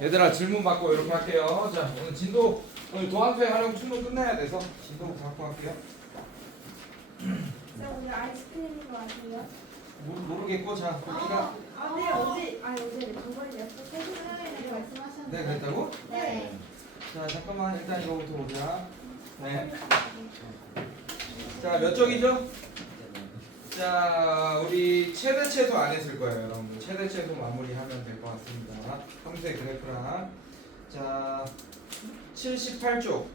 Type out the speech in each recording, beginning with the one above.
얘들아 질문 받고 이렇게 할게요. 자 오늘 진도 오늘 도안수의 활용 충분 끝내야 돼서 진도 받고 할게요. 쌤 오늘 아이스크림인 거 아세요? 모르겠고 자 우리가 네 어제 어제 저번에 약속 해주셨는데 말씀하셨는데. 네 그랬다고? 네. 자 잠깐만 일단 이거부터 보자. 네. 자 몇 쪽이죠? 자 우리 최대 최소 안 했을 거예요 여러분들. 최대 최소 마무리하면 될 것 같습니다. 함수의 그래프랑 자 78쪽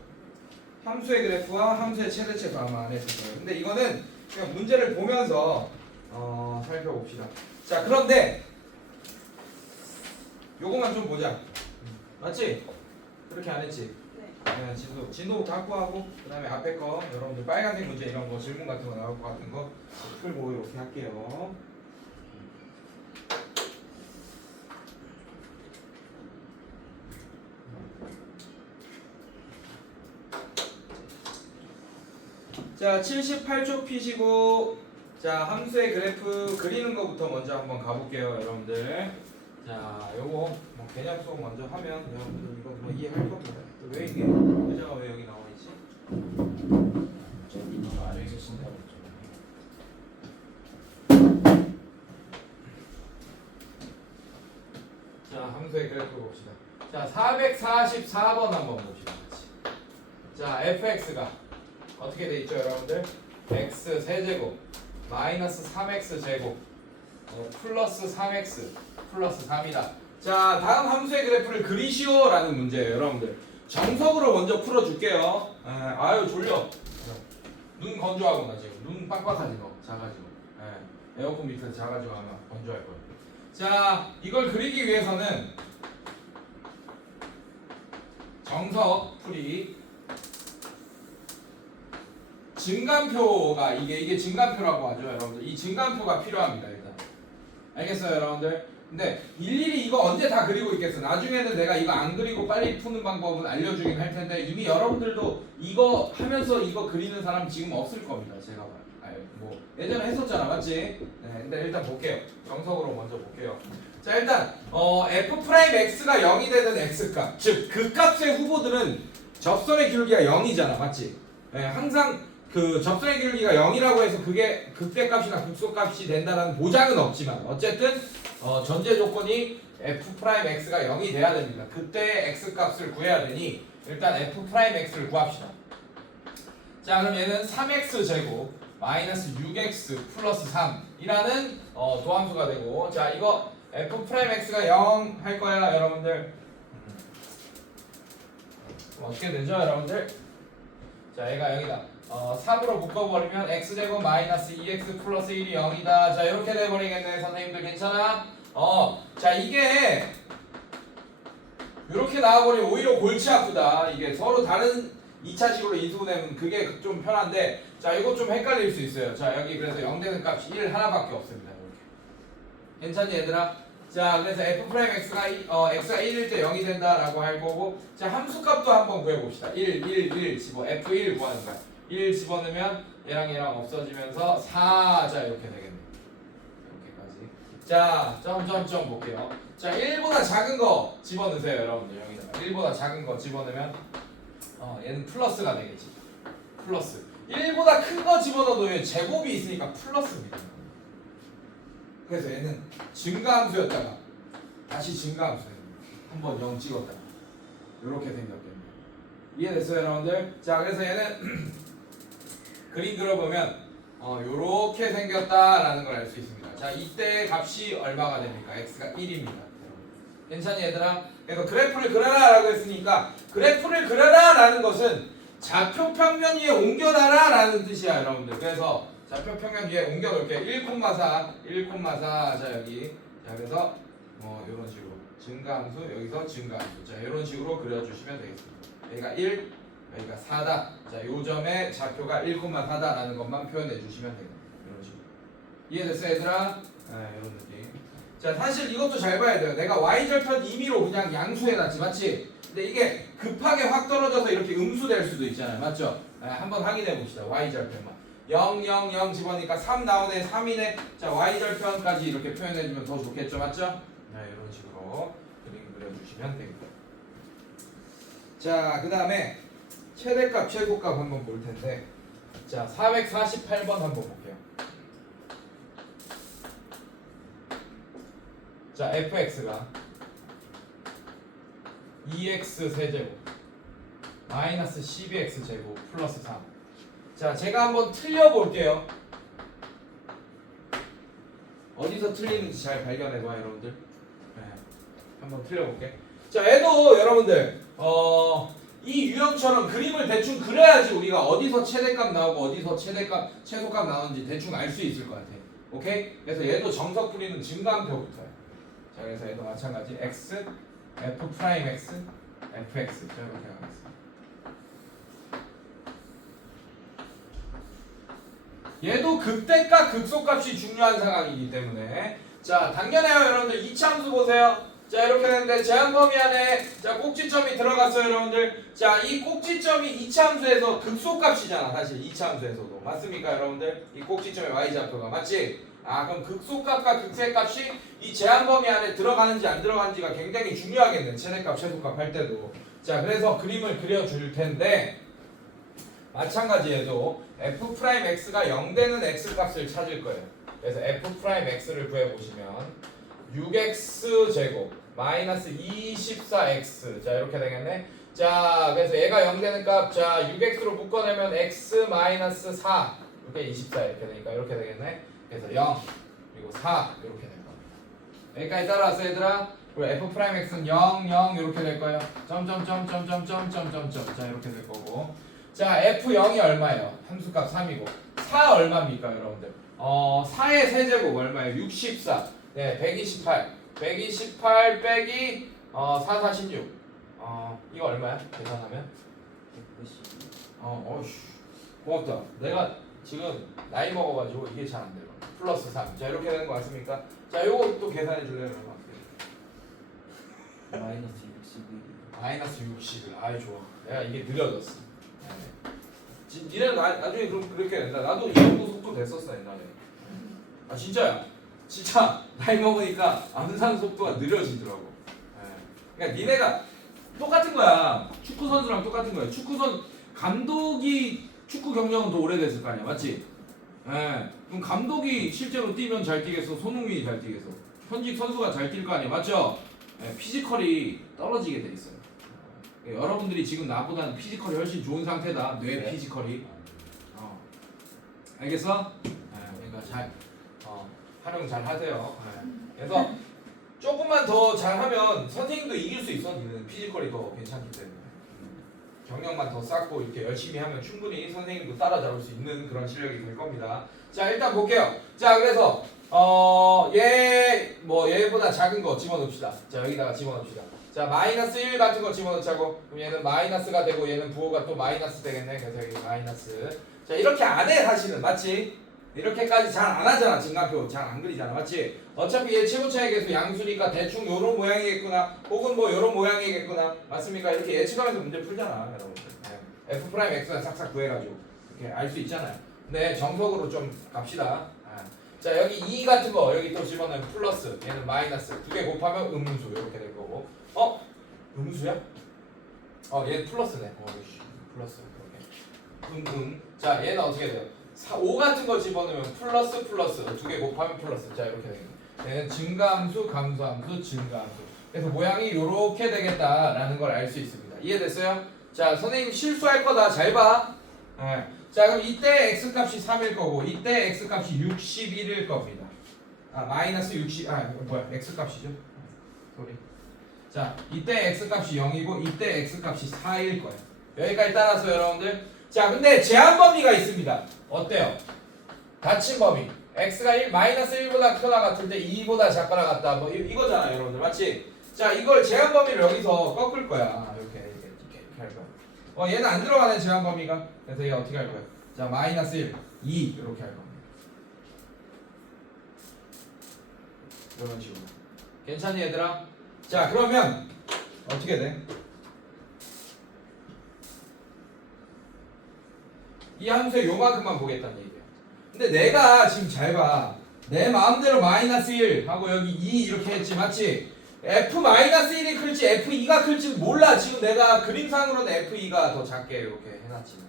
함수의 그래프와 함수의 최대 최소 아마 안 했을 거예요. 근데 이거는 그냥 문제를 보면서 살펴봅시다. 자 그런데 요거만 좀 보자. 맞지? 그렇게 안 했지? 네, 진도 갖고 하고 그 다음에 앞에 거 여러분들 빨간색 문제 이런 거 질문 같은 거 나올 것 같은 거 풀고 이렇게 할게요. 자 78쪽 피시고 자 함수의 그래프 그리는 거부터 먼저 한번 가볼게요 여러분들. 자 요거 뭐 개념 수업 먼저 하면 여러분들 이거 뭐 이해할 겁니다. 또 왜 이게 의자가 왜 여기 나와 있지? 안에 있으신다고 했죠. 자 함수의 그래프 봅시다. 자 444번 한번 봅시다. 같이. 자 fx가 어떻게 돼 있죠 여러분들? x 세제곱 마이너스 3x 제곱 플러스 3x 플러스 3이다. 자 다음 함수의 그래프를 그리시오 라는 문제예요 여러분들. 정석으로 먼저 풀어줄게요. 아유 졸려. 눈 건조하고 나 지금 눈 빡빡하지 너 자가지고. 에어컨 밑에서 자가지고 아마 건조할 거예요. 자 이걸 그리기 위해서는 정석 풀이 증간표가 이게 증간표라고 하죠 여러분들. 이 증간표가 필요합니다 일단. 알겠어요 여러분들? 근데 일일이 이거 언제 다 그리고 있겠어. 나중에는 내가 이거 안 그리고 빨리 푸는 방법은 알려주긴 할 텐데 이미 여러분들도 이거 하면서 이거 그리는 사람 지금 없을 겁니다. 제가 뭐 예전에 했었잖아 맞지? 네, 근데 일단 볼게요. 정석으로 먼저 볼게요. 자 일단 f'x가 0이 되는 x값 즉 그 값의 후보들은 접선의 기울기가 0이잖아 맞지? 네, 항상 그 접선의 기울기가 0이라고 해서 그게 극대값이나 극소값이 된다는 보장은 없지만 어쨌든 전제 조건이 f'x가 0이 돼야 됩니다. 그때 x값을 구해야 되니 일단 f'x를 구합시다. 자 그럼 얘는 3x 제곱 마이너스 6x 플러스 3이라는 도함수가 되고 자 이거 f'x가 0 할 거야 여러분들. 어떻게 되죠 여러분들? 자 얘가 0이다. 3으로 묶어버리면 x제곱 마이너스 2x 플러스 1이 0이다. 자 이렇게 돼버리겠네 선생님들 괜찮아? 자 이게 이렇게 나와버리면 오히려 골치 아프다. 이게 서로 다른 2차식으로 인수분해면 그게 좀 편한데 자 이거 좀 헷갈릴 수 있어요. 자 여기 그래서 0 되는 값이 1 하나밖에 없습니다. 이렇게. 괜찮니 얘들아? 자 그래서 f'x가 x가 1일 때 0이 된다라고 할 거고 자 함수값도 한번 구해봅시다. 1 집어 f1 구하는 거야. 1 집어넣으면 얘랑 없어지면서 4 자 이렇게 되겠네. 이렇게까지. 자 점점점 볼게요. 자 1보다 작은 거 집어넣으세요 여러분들. 여기다가 1보다 작은 거 집어넣으면 얘는 플러스가 되겠지. 플러스 1보다 큰 거 집어넣어도 얘 제곱이 있으니까 플러스입니다. 그래서 얘는 증가함수였다가 다시 증가함수예요. 한번 0 찍었다가 이렇게 생겼겠네요. 이해됐어요 여러분들? 자 그래서 얘는 그림 그려보면 요렇게 생겼다라는 걸 알 수 있습니다. 자 이때 값이 얼마가 됩니까? x가 1입니다. 괜찮니 얘들아? 그래서 그래프를 그려라 라고 했으니까 그래프를 그려라 라는 것은 좌표 평면 위에 옮겨놔라 라는 뜻이야 여러분들. 그래서 좌표 평면 위에 옮겨놓을게요. 1,4 자 여기 자 그래서 이런 식으로 증가함수 여기서 증가함수 자 이런 식으로 그려주시면 되겠습니다. 여기가 1 여기가 4다. 자 요점에 좌표가 1,4다라는 것만 표현해 주시면 되겠습니다. 이런 식으로 이해됐어 얘들아? 이런 느낌. 자 사실 이것도 잘 봐야 돼요. 내가 y절편 임의로 그냥 양수해놨지 맞지? 근데 이게 급하게 확 떨어져서 이렇게 음수될 수도 있잖아요 맞죠? 한번 확인해 봅시다. y절편만 0, 0, 0 집어니까 3 나오네 3이네. 자 y절편까지 이렇게 표현해주면 더 좋겠죠 맞죠? 이런 식으로 그림 그려주시면 주시면 됩니다. 자, 그 다음에 최대값, 최소값 한번 볼 텐데, 자, 448번 한번 볼게요. 자, fx가 2x 세제곱 마이너스 12x 제곱 플러스 3. 자, 제가 한번 틀려볼게요. 어디서 틀리는지 잘 발견해봐, 여러분들. 네, 한번 틀려볼게. 자, 얘도 여러분들 이 유형처럼 그림을 대충 그려야지 우리가 어디서 최대값 나오고 어디서 최소값 나오는지 대충 알 수 있을 것 같아. 오케이? 그래서 얘도 정석 풀이는 증가함표부터요. 자, 그래서 얘도 마찬가지 x, f 프라임 x, fx 자, 이렇게 하겠습니다. 얘도 극대값, 극소값이 중요한 상황이기 때문에 자, 당연해요, 여러분들. 이차함수 보세요. 자, 이렇게 되는데 제한 범위 안에 자, 꼭지점이 들어갔어요, 여러분들. 자, 이 꼭지점이 이차함수에서 극소값이잖아, 사실 이차함수에서도. 맞습니까, 여러분들? 이 꼭지점의 y좌표가 맞지? 아, 그럼 극소값과 극세값이 이 제한 범위 안에 들어가는지 안 들어가는지가 굉장히 중요하겠네, 최대값, 최소값 할 때도. 자, 그래서 그림을 그려줄 텐데 마찬가지에도 f'x가 0되는 x값을 찾을 거예요. 그래서 f'x를 구해보시면 6x 제곱 마이너스 24x 자, 이렇게 되겠네. 자, 그래서 얘가 0되는 값, 자, 6x로 묶어내면 x 마이너스 4 이렇게 24 이렇게 되니까 이렇게 되겠네. 그래서 0 그리고 4 이렇게 될 겁니다. 여기까지 따라왔어, 얘들아? 그리고 f'x는 0 0 이렇게 될 거예요. 점점점점점점점점점 자, 이렇게 될 거고. 자, f0이 얼마예요? 함수값 3이고 4 얼마입니까, 여러분들? 4의 세제곱 얼마예요? 64. 네, 128. 128 빼기 4, 46. 이거 얼마야? 계산하면? 192. 어이씨. 고맙다. 내가 지금 나이 먹어가지고 이게 잘 안 돼요. 플러스 3. 자, 이렇게 되는 거 맞습니까? 자, 요거 또 계산해 줄래요, 여러분? 마이너스 61. 마이너스 60을. 아이, 좋아. 내가 이게 느려졌어. 니네는 나중에 그럼 그렇게 된다. 나도 이 정도 속도 됐었어, 옛날에. 아, 진짜야. 진짜 나이 먹으니까 암산 속도가 느려지더라고. 그러니까 니네가 똑같은 거야. 축구 선수랑 똑같은 거야. 감독이 축구 경력은 더 오래됐을 거 아니야, 맞지? 그럼 감독이 실제로 뛰면 잘 뛰겠어, 손흥민이 잘 뛰겠어, 현직 선수가 잘 뛸 거 아니야, 맞죠? 피지컬이 떨어지게 돼 있어요. 여러분들이 지금 나보다는 피지컬이 훨씬 좋은 상태다. 뇌 피지컬이. 알겠어? 그러니까 잘 활용 잘 하세요. 그래서 조금만 더 잘하면 선생님도 이길 수 있어. 니는 피지컬이 더 괜찮기 때문에. 경력만 더 쌓고 이렇게 열심히 하면 충분히 선생님도 따라잡을 수 있는 그런 실력이 될 겁니다. 자, 일단 볼게요. 자, 그래서 얘보다 작은 거 집어넣읍시다. 자, 여기다가 집어넣읍시다. 자, 마이너스 1 같은 거 집어넣자고. 그럼 얘는 마이너스가 되고 얘는 부호가 또 마이너스 되겠네. 그래서 여기 마이너스. 자, 이렇게 안 해, 사실은. 맞지? 이렇게까지 잘 안 하잖아. 증가표 잘 안 그리잖아. 맞지? 어차피 얘 최고차의 계수 양수니까 대충 요런 모양이겠구나, 혹은 뭐 요런 모양이겠구나. 맞습니까? 이렇게 예측하면서 문제 풀잖아, 여러분들. f'x는 싹싹 구해가지고 이렇게 알 수 있잖아요. 근데 정석으로 좀 갑시다. 자, 여기 2 같은 거 여기 또 집어넣으면 플러스, 얘는 마이너스, 두 개 곱하면 음수 이렇게 될 거고. 음수야? 얘는 플러스네. 플러스 이렇게. 자, 얘는 어떻게 돼요? 5 같은 거 집어넣으면 플러스 두 개 곱하면 플러스. 자, 이렇게 되는 거예요. 얘는 증가함수, 감소함수, 증가함수. 그래서 모양이 이렇게 되겠다라는 걸 알 수 있습니다. 이해됐어요? 자, 선생님 실수할 거다. 잘 봐. 자, 그럼 이때 x값이 3일 거고 이때 x값이 61일 겁니다. 마이너스 60. x값이죠? 소리. 자, 이때 x값이 0이고 이때 x값이 4일 거예요. 여기까지 따라서 여러분들. 자, 근데 제한 범위가 있습니다. 어때요? 닫힌 범위. x가 마이너스 1보다 크거나 같을 때 2보다 작거나 같다. 뭐 이거잖아, 여러분들. 맞지? 자, 이걸 제한 범위를 여기서 꺾을 거야. 이렇게 할 거야. 얘는 안 들어가는 제한 범위가. 그래서 얘 어떻게 할 거야? 자, 마이너스 1, 2 이렇게 할 겁니다. 이런 식으로. 괜찮니, 얘들아? 자, 그러면 어떻게 돼? 이 함수의 요만큼만 보겠다는 얘기야. 근데 내가 지금 잘 봐. 내 마음대로 마이너스 1 하고 여기 2 이렇게 했지, 맞지? F-1이 클지 F2가 클지 몰라. 지금 내가 그림상으로는 F2가 더 작게 이렇게 해놨지만.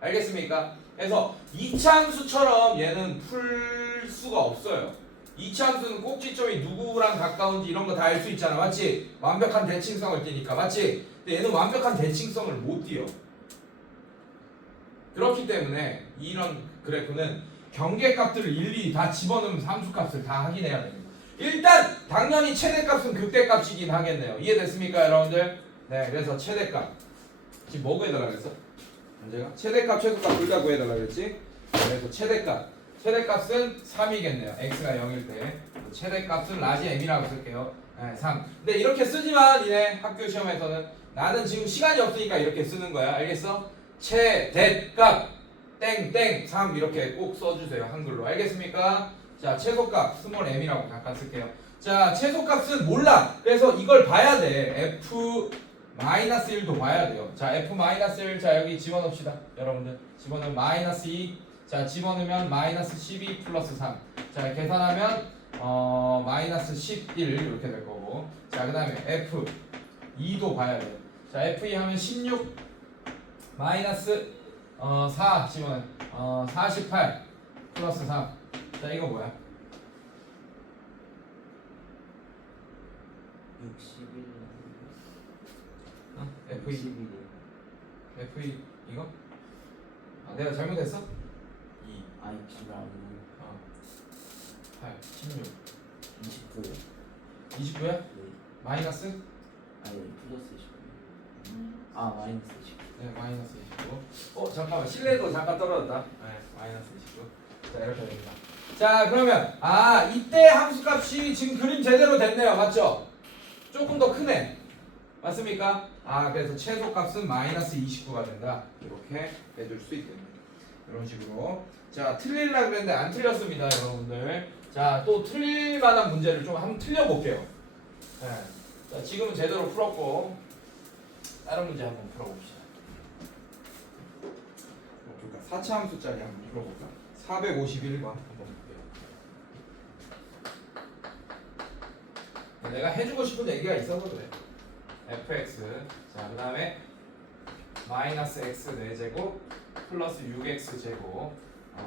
알겠습니까? 그래서 이차함수처럼 얘는 풀 수가 없어요. 이차함수는 꼭지점이 누구랑 가까운지 이런 거 다 알 수 있잖아. 맞지? 완벽한 대칭성을 띠니까. 맞지? 근데 얘는 완벽한 대칭성을 못 띠어. 그렇기 때문에 이런 그래프는 경계값들을 일일이 다 집어넣으면 함수값을 다 확인해야 됩니다. 일단 당연히 최대값은 극대값이긴 하겠네요. 이해됐습니까 여러분들? 네, 그래서 최대값 지금 뭐 구해달라 그랬어? 문제가? 최대값 최소값 둘 다 구해달라 그랬지? 그래서 최대값은 3이겠네요. x가 0일 때 최대값은 라지 m이라고 쓸게요. 네, 3. 근데 이렇게 쓰지만 니네 학교 시험에서는 나는 지금 시간이 없으니까 이렇게 쓰는 거야. 알겠어? 최대값 땡땡 3 이렇게 꼭 써주세요. 한글로. 알겠습니까? 자, 최소값 스몰 m이라고 잠깐 쓸게요. 자, 최소값은 몰라. 그래서 이걸 봐야 돼. F-1도 봐야 돼요. 자, F-1 자 여기 집어넣읍시다. 여러분들 집어넣으면 마이너스 2. 자, 집어넣으면 마이너스 12 플러스 3. 자, 계산하면 마이너스 11 이렇게 될 거고. 자, 그 다음에 F2도 봐야 돼요. 자, F2 하면 16 마이너스 4 집어넣으면 48 플러스 3. 자, 이거 뭐야? 61. F2 61. F2 이거? 아, 내가 잘못했어? 2 아, 61. 8 16 29. 29야? 네. 마이너스? 아니, 플러스 29. 아, 마이너스 29. 네, 마이너스 29. 잠깐만, 실내도 잠깐 떨어졌다. 네, 마이너스 29. 자, 이렇게 됩니다. 자, 그러면 이때 함수값이 지금 그림 제대로 됐네요. 맞죠? 조금 더 크네. 맞습니까? 그래서 최소값은 마이너스 29가 된다. 이렇게 해줄 수 있겠네요. 이런 식으로. 자, 틀리려고 그랬는데 안 틀렸습니다, 여러분들. 자, 또 틀릴 만한 문제를 좀 한번 틀려볼게요. 네. 자, 지금은 제대로 풀었고 다른 문제 한번 풀어봅시다. 그러니까 4차 함수짜리 한번 풀어볼까? 451번 한번 볼게요. 내가 해주고 싶은 얘기가 있어서 그래. fx 자, 그 다음에 마이너스 x 4제곱 플러스 6x 제곱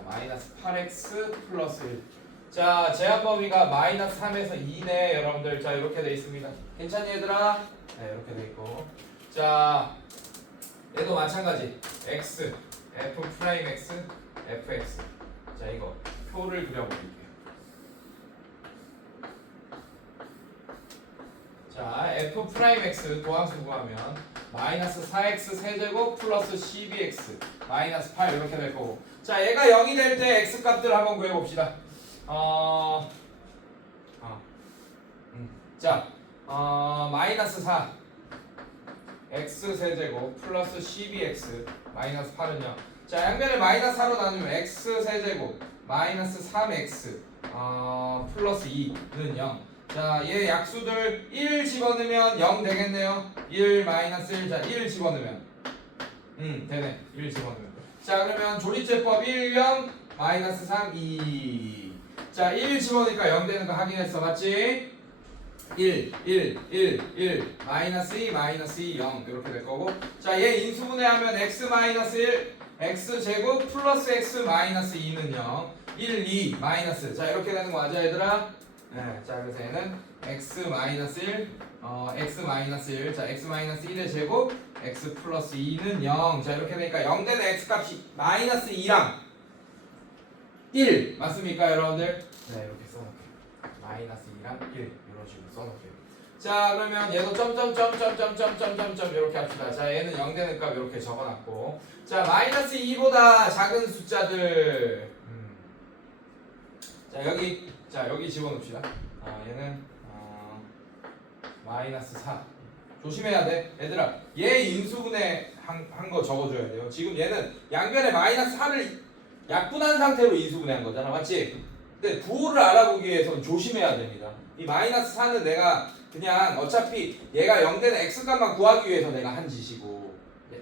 마이너스 8x 플러스 1. 자, 제한 범위가 마이너스 3에서 2네 여러분들. 자, 이렇게 돼 있습니다. 괜찮니 얘들아? 네, 이렇게 돼 있고. 자, 얘도 마찬가지. x f 프라임 x fx. 자, 이거 표를 그려볼게요. 자, f 프라임 x 도함수 구하면 마이너스 4x 세제곱 플러스 12x 마이너스 8 이렇게 될 거고. 자, 얘가 0이 될 때 x 값들 한번 구해봅시다. 자, 마이너스 4 x 세제곱 플러스 12x 마이너스 8은요. 자, 양변을 마이너스 4로 나누면 x 세제곱 마이너스 3x 플러스 2는 0. 자, 얘 약수들 1 집어넣으면 0 되겠네요. 1 마이너스 1. 자, 1 집어넣으면 되네. 1 집어넣으면. 자, 그러면 조리제법 1, 0 마이너스 3, 2. 자, 1 집어넣으니까 0 되는 거 확인했어. 맞지? 1, 1, 1, 1 마이너스 2, 마이너스 2, 0 이렇게 될 거고. 자, 얘 인수분해하면 x 마이너스 1 x 제곱 플러스 x 마이너스 2는 0 1, 2 마이너스. 자, 이렇게 되는 거 맞아 얘들아? 네, 자, 그래서 얘는 x 마이너스 1 x 마이너스 1 자, x 마이너스 1의 제곱 x 플러스 2는 0. 자, 이렇게 되니까 0 되는 x 값이 마이너스 2랑 1 맞습니까 여러분들? 네, 이렇게 써놓을게요. 마이너스 2랑 1 이런 식으로 써놓을게요. 자, 그러면 얘도 점점점점점점점점 이렇게 합시다. 자, 얘는 0 되는 값 이렇게 적어놨고. 자, 마이너스 2보다 작은 숫자들 자, 여기 집어넣읍시다. 얘는 마이너스 4. 조심해야 돼. 얘들아, 얘 인수분해 한 거 적어줘야 돼요. 지금 얘는 양변에 마이너스 4를 약분한 상태로 인수분해한 거잖아. 맞지? 근데 부호를 알아보기 위해서는 조심해야 됩니다. 이 마이너스 4는 내가 그냥 어차피 얘가 0 되는 x값만 구하기 위해서 내가 한 짓이고,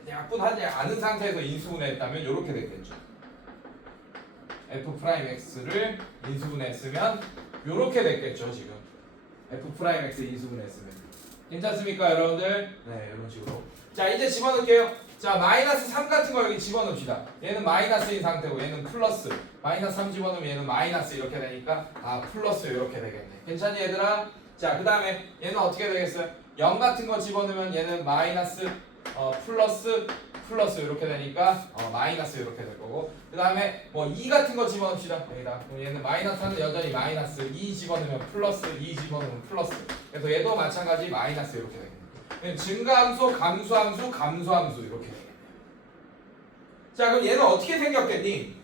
약분하지 않은 상태에서 인수분해했다면 이렇게 됐겠죠. f 프라임 x를 인수분해했으면 이렇게 됐겠죠. 지금 f 프라임 x 인수분해했으면. 괜찮습니까 여러분들? 네 이런 식으로. 자 이제 집어넣을게요. 자 마이너스 3 같은 거 여기 집어넣읍시다. 얘는 마이너스인 상태고 얘는 플러스. 마이너스 3 집어넣으면 얘는 마이너스 이렇게 되니까 플러스 이렇게 되겠네. 괜찮니 얘들아? 자 그 다음에 얘는 어떻게 되겠어요? 0 같은 거 집어넣으면 얘는 마이너스 플러스 이렇게 되니까 마이너스 이렇게 될 거고, 그 다음에 뭐 2 같은 거 집어넣읍시다 여기다. 그럼 얘는 마이너스 하는 여전히 마이너스, 2 집어넣으면 플러스, 2 집어넣으면 플러스. 그래서 얘도 마찬가지 마이너스 이렇게 되겠네. 증가함수, 감소함수, 감소함수 이렇게 되겠네. 자 그럼 얘는 어떻게 생겼겠니?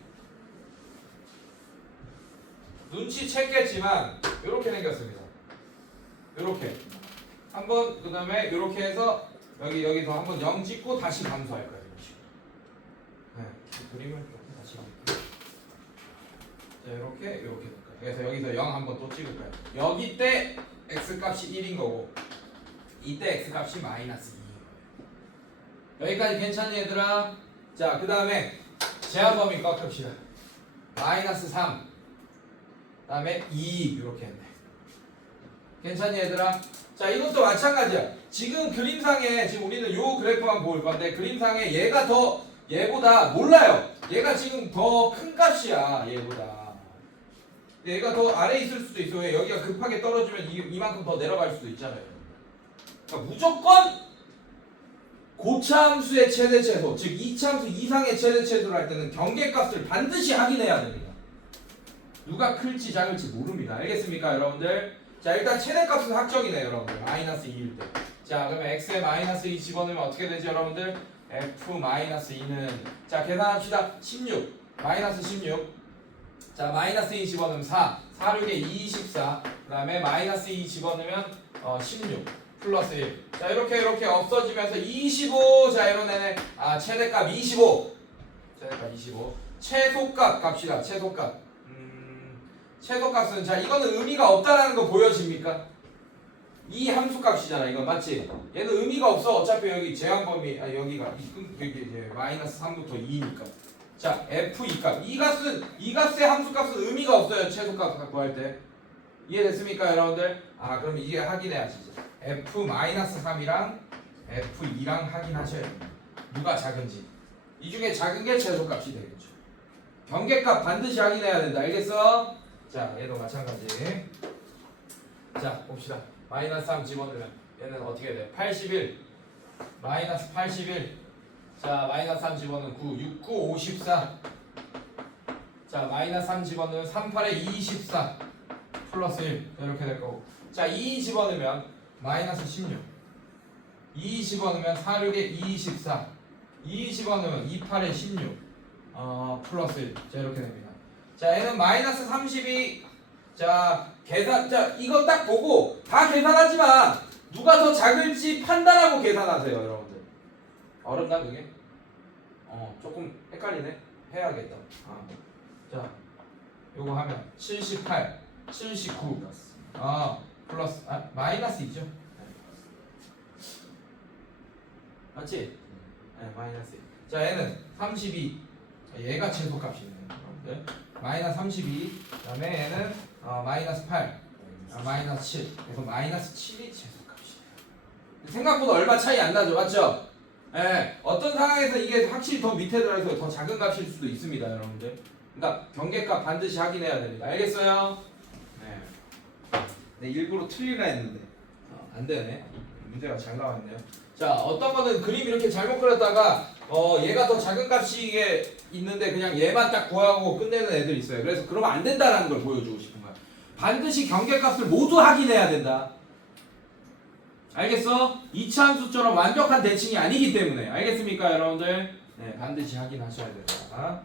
눈치챘겠지만 이렇게 생겼습니다. 이렇게 한번, 그 다음에 이렇게 해서 여기서 한번 0 찍고 다시 감소할 거예요. 이런 식으로. 네, 그 그림을 조금 다시 볼게요. 자, 이렇게 될 거예요. 그래서 여기서 0 한번 또 찍을 거예요. 여기 때 x 값이 1인 거고, 이때 x 값이 마이너스 2인 거예요. 여기까지 괜찮니 얘들아? 자, 그 다음에 제한 범위 꺾읍시다. 마이너스 3, 그 다음에 2 이렇게 했네. 괜찮니 얘들아? 자 이것도 마찬가지야. 지금 그림상에 지금 우리는 요 그래프만 볼 건데 그림상에 얘보다 몰라요. 얘가 지금 더 큰 값이야 얘보다. 얘가 더 아래에 있을 수도 있어. 왜? 여기가 급하게 떨어지면 이만큼 더 내려갈 수도 있잖아요. 그러니까 무조건 고차함수의 최대최소, 즉 이차함수 이상의 최대최소를 할 때는 경계값을 반드시 확인해야 됩니다. 누가 클지 작을지 모릅니다. 알겠습니까 여러분들? 자 일단 최대값은 확정이네요 여러분들. 마이너스 2일 때. 자 그러면 x에 마이너스 2 집어넣으면 어떻게 되지 여러분들? f 마이너스 2는 자 계산합시다. 16 마이너스 16. 자 마이너스 2 집어넣으면 4 6에 24. 그 다음에 마이너스 2 집어넣으면 16 플러스 1. 자 이렇게 없어지면서 25. 자 이런 애네. 최대값 25. 최대값 25. 최소값 갑시다. 최소값. 최소값은 자 이거는 의미가 없다라는 거 보여집니까? 이 함수값이잖아 이건 맞지? 얘는 의미가 없어. 어차피 여기 제한범위 여기가 이제 마이너스 3부터 2니까. 자 f2 값 이 값의 함수값은 의미가 없어요. 최소값 구할 때. 이해됐습니까 여러분들? 그럼 이게 확인해야지. f 마이너스 3이랑 f2랑 확인하셔야 됩니다. 누가 작은지. 이 중에 작은 게 최소값이 되겠죠. 경계값 반드시 확인해야 된다. 알겠어? 자 얘도 마찬가지. 자 봅시다. 마이너스 3 집어넣으면 얘는 어떻게 돼? 81 마이너스 81. 자 마이너스 3 집어넣으면 9 6, 9, 54. 자 마이너스 3 집어넣으면 3, 8에 24 플러스 1 이렇게 될 거고. 자 2 집어넣으면 마이너스 16. 2 집어넣으면 4, 6에 24. 2 집어넣으면 2, 8에 16 플러스 1. 자 이렇게 됩니다. 자 얘는 마이너스 32. 자 이거 딱 보고 다 계산하지만 누가 더 작을지 판단하고 계산하세요 여러분들. 어렵나 그게? 조금 헷갈리네. 해야겠다. 자 요거 하면 78 79 플러스 마이너스 있죠? 맞지? 네 마이너스. 자 얘는 32. 얘가 최소값이네요 여러분들. 마이너스 32. 그 다음에 얘는 마이너스 8 마이너스 7. 그래서 마이너스 7이 최소값이에요. 생각보다 얼마 차이 안 나죠 맞죠? 예, 어떤 상황에서 이게 확실히 더 밑에 들어서 더 작은 값일 수도 있습니다 여러분들. 그러니까 경계값 반드시 확인해야 됩니다. 알겠어요? 네, 일부러 틀리라 했는데 안 되네. 문제가 잘 나왔네요. 자, 어떤 거는 그림 이렇게 잘못 그렸다가 얘가 더 작은 값이 이게 있는데 그냥 얘만 딱 구하고 끝내는 애들 있어요. 그래서 그러면 안 된다라는 걸 보여주고 싶은 거야. 반드시 경계값을 모두 확인해야 된다. 알겠어? 2차 함수처럼 완벽한 대칭이 아니기 때문에. 알겠습니까 여러분들? 네, 반드시 확인하셔야 된다.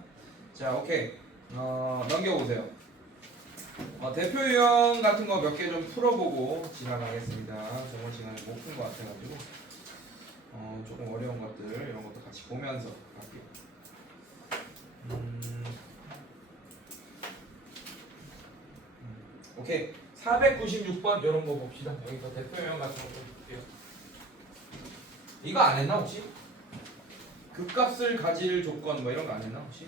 자, 오케이. 넘겨보세요. 대표 유형 같은 거 몇 개 좀 풀어보고 지나가겠습니다. 저번 시간에 못 푼 것 같아가지고 조금 어려운 것들 이런 것도 같이 보면서 갈게요. 오케이. 496번 이런 거 봅시다. 여기서 대표 유형 같은 거 좀 볼게요. 이거 안 했나 혹시? 극값을 가질 조건 뭐 이런 거 안 했나 혹시?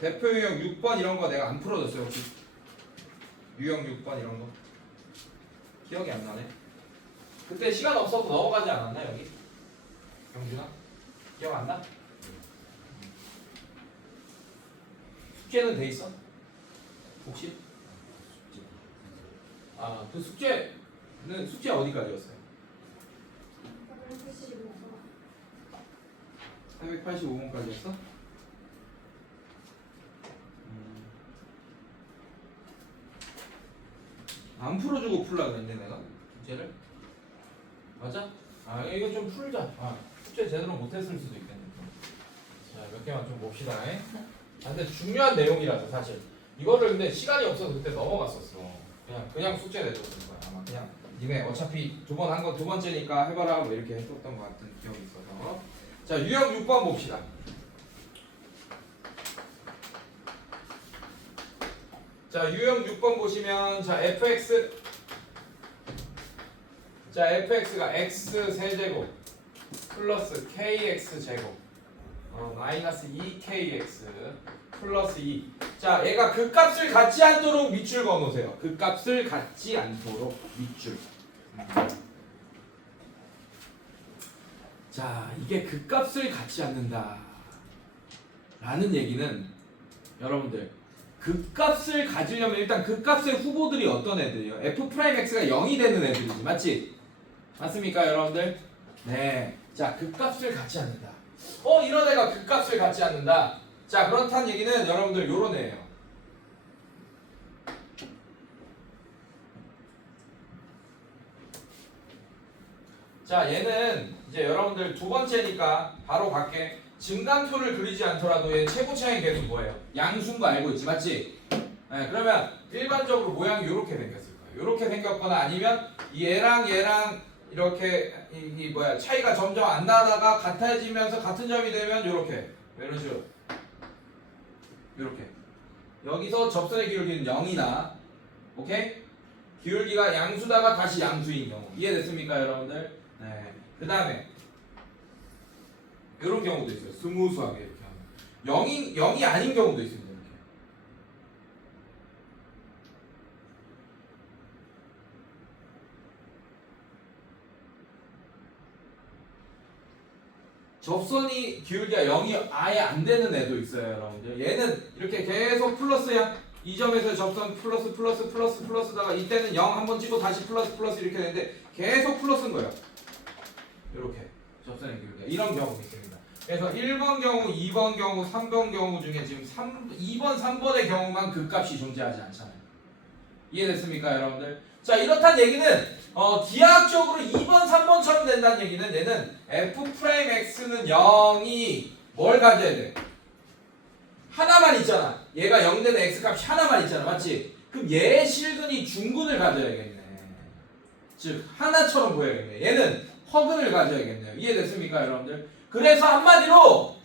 대표 유형 6번 이런 거 내가 안 풀어줬어요 혹시? 유형 6번 이런 거 기억이 안 나네. 그때 시간 없어서 넘어가지 않았나 여기? 경준아? 기억 안 나? 숙제는 돼 있어? 혹시? 아, 그 숙제는 숙제 어디까지였어요? 485번까지였어? 안 풀어주고 풀라 그랬네 내가 숙제를? 맞아? 아 이거 좀 풀자. 아, 숙제 제대로 못했을 수도 있겠네. 자, 몇 개만 좀 봅시다. 아, 근데 중요한 내용이라서 사실 이거를 근데 시간이 없어서 그때 넘어갔었어. 그냥 숙제 내줬을 거야. 아마 그냥 니네 어차피 두 번 한 거 두 번째니까 해봐라 뭐 이렇게 했었던 것 같은 기억이 있어서. 자, 유형 6번 봅시다. 자, 유형 6번 보시면 자 fx 자 fx가 x 세제곱 플러스 kx 제곱 마이너스 2kx 플러스 2. 자, 얘가 극값을 갖지 않도록 밑줄 그어놓으세요. 극값을 갖지 않도록 밑줄. 자, 이게 극값을 갖지 않는다 라는 얘기는 여러분들 극값을 가지려면 일단 극값의 후보들이 어떤 애들이에요? f'x가 0이 되는 애들이지, 맞지? 맞습니까 여러분들? 네. 자, 극값을 갖지 않는다. 이런 애가 극값을 갖지 않는다. 자, 그렇다는 얘기는 여러분들 요런 애예요. 자, 얘는 이제 여러분들 두 번째니까 바로 갈게. 증간표를 그리지 않더라도 얘 최고차의 개는 뭐예요? 양수인 거 알고 있지, 맞지? 네, 그러면 일반적으로 모양이 이렇게 생겼을 거예요. 이렇게 생겼거나 아니면 얘랑 이렇게 이 뭐야 차이가 점점 안 나다가 같아지면서 같은 점이 되면 이렇게 이런 식으로 이렇게 여기서 접선의 기울기는 0이나 오케이? 기울기가 양수다가 다시 양수인 경우 이해됐습니까 여러분들? 네. 그 다음에 이런 경우도 있어요. 스무스하게 이렇게 하면 0이 아닌 경우도 있습니다. 이렇게. 접선이 기울기가 0이 아예 안 되는 애도 있어요, 여러분들. 얘는 이렇게 계속 플러스야. 이 점에서 접선 플러스다가 이때는 0 한번 찍고 다시 플러스 이렇게 되는데 계속 플러스인 거예요. 이렇게 접선의 기울기가 이런 경우가 있습니다. 그래서 1번 경우, 2번 경우, 3번 경우 중에 지금 2번, 3번의 경우만 극값이 존재하지 않잖아요. 이해됐습니까, 여러분들? 자, 이렇단 얘기는 기하학적으로 2번, 3번처럼 된다는 얘기는 얘는 f'x는 0이 뭘 가져야 돼? 하나만 있잖아. 얘가 0 되는 x값이 하나만 있잖아. 맞지? 그럼 얘의 실근이 중근을 가져야겠네. 즉 하나처럼 보여야겠네. 얘는 허근을 가져야겠네요. 이해됐습니까, 여러분들? 그래서 한마디로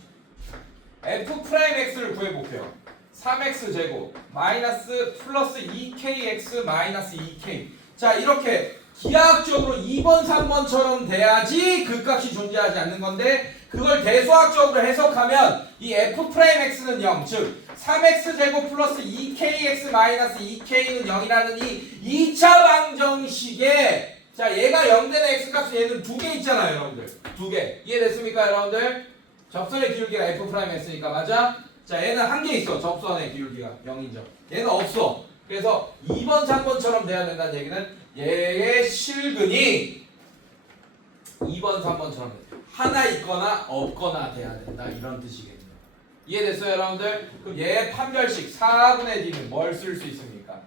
f'x를 구해볼게요. 3x제곱 마이너스 플러스 2kx 마이너스 2k. 자, 이렇게 기하학적으로 2번, 3번처럼 돼야지 극값이 존재하지 않는 건데 그걸 대수학적으로 해석하면 이 f'x는 0, 즉 3x제곱 플러스 2kx 마이너스 2k는 0이라는 이 2차 방정식에 자, 얘가 0 되는 x값은 얘는 두 개 있잖아요, 여러분들. 두 개. 이해됐습니까, 여러분들? 접선의 기울기가 f'x니까 맞아? 자, 얘는 한 개 있어. 접선의 기울기가 0인정. 얘는 없어. 그래서 2번, 3번처럼 돼야 된다는 얘기는 얘의 실근이 2번, 3번처럼 하나 있거나 없거나 돼야 된다. 이런 뜻이겠네요. 이해됐어요, 여러분들? 그럼 얘의 판별식 4분의 d는 뭘 쓸 수 있습니까?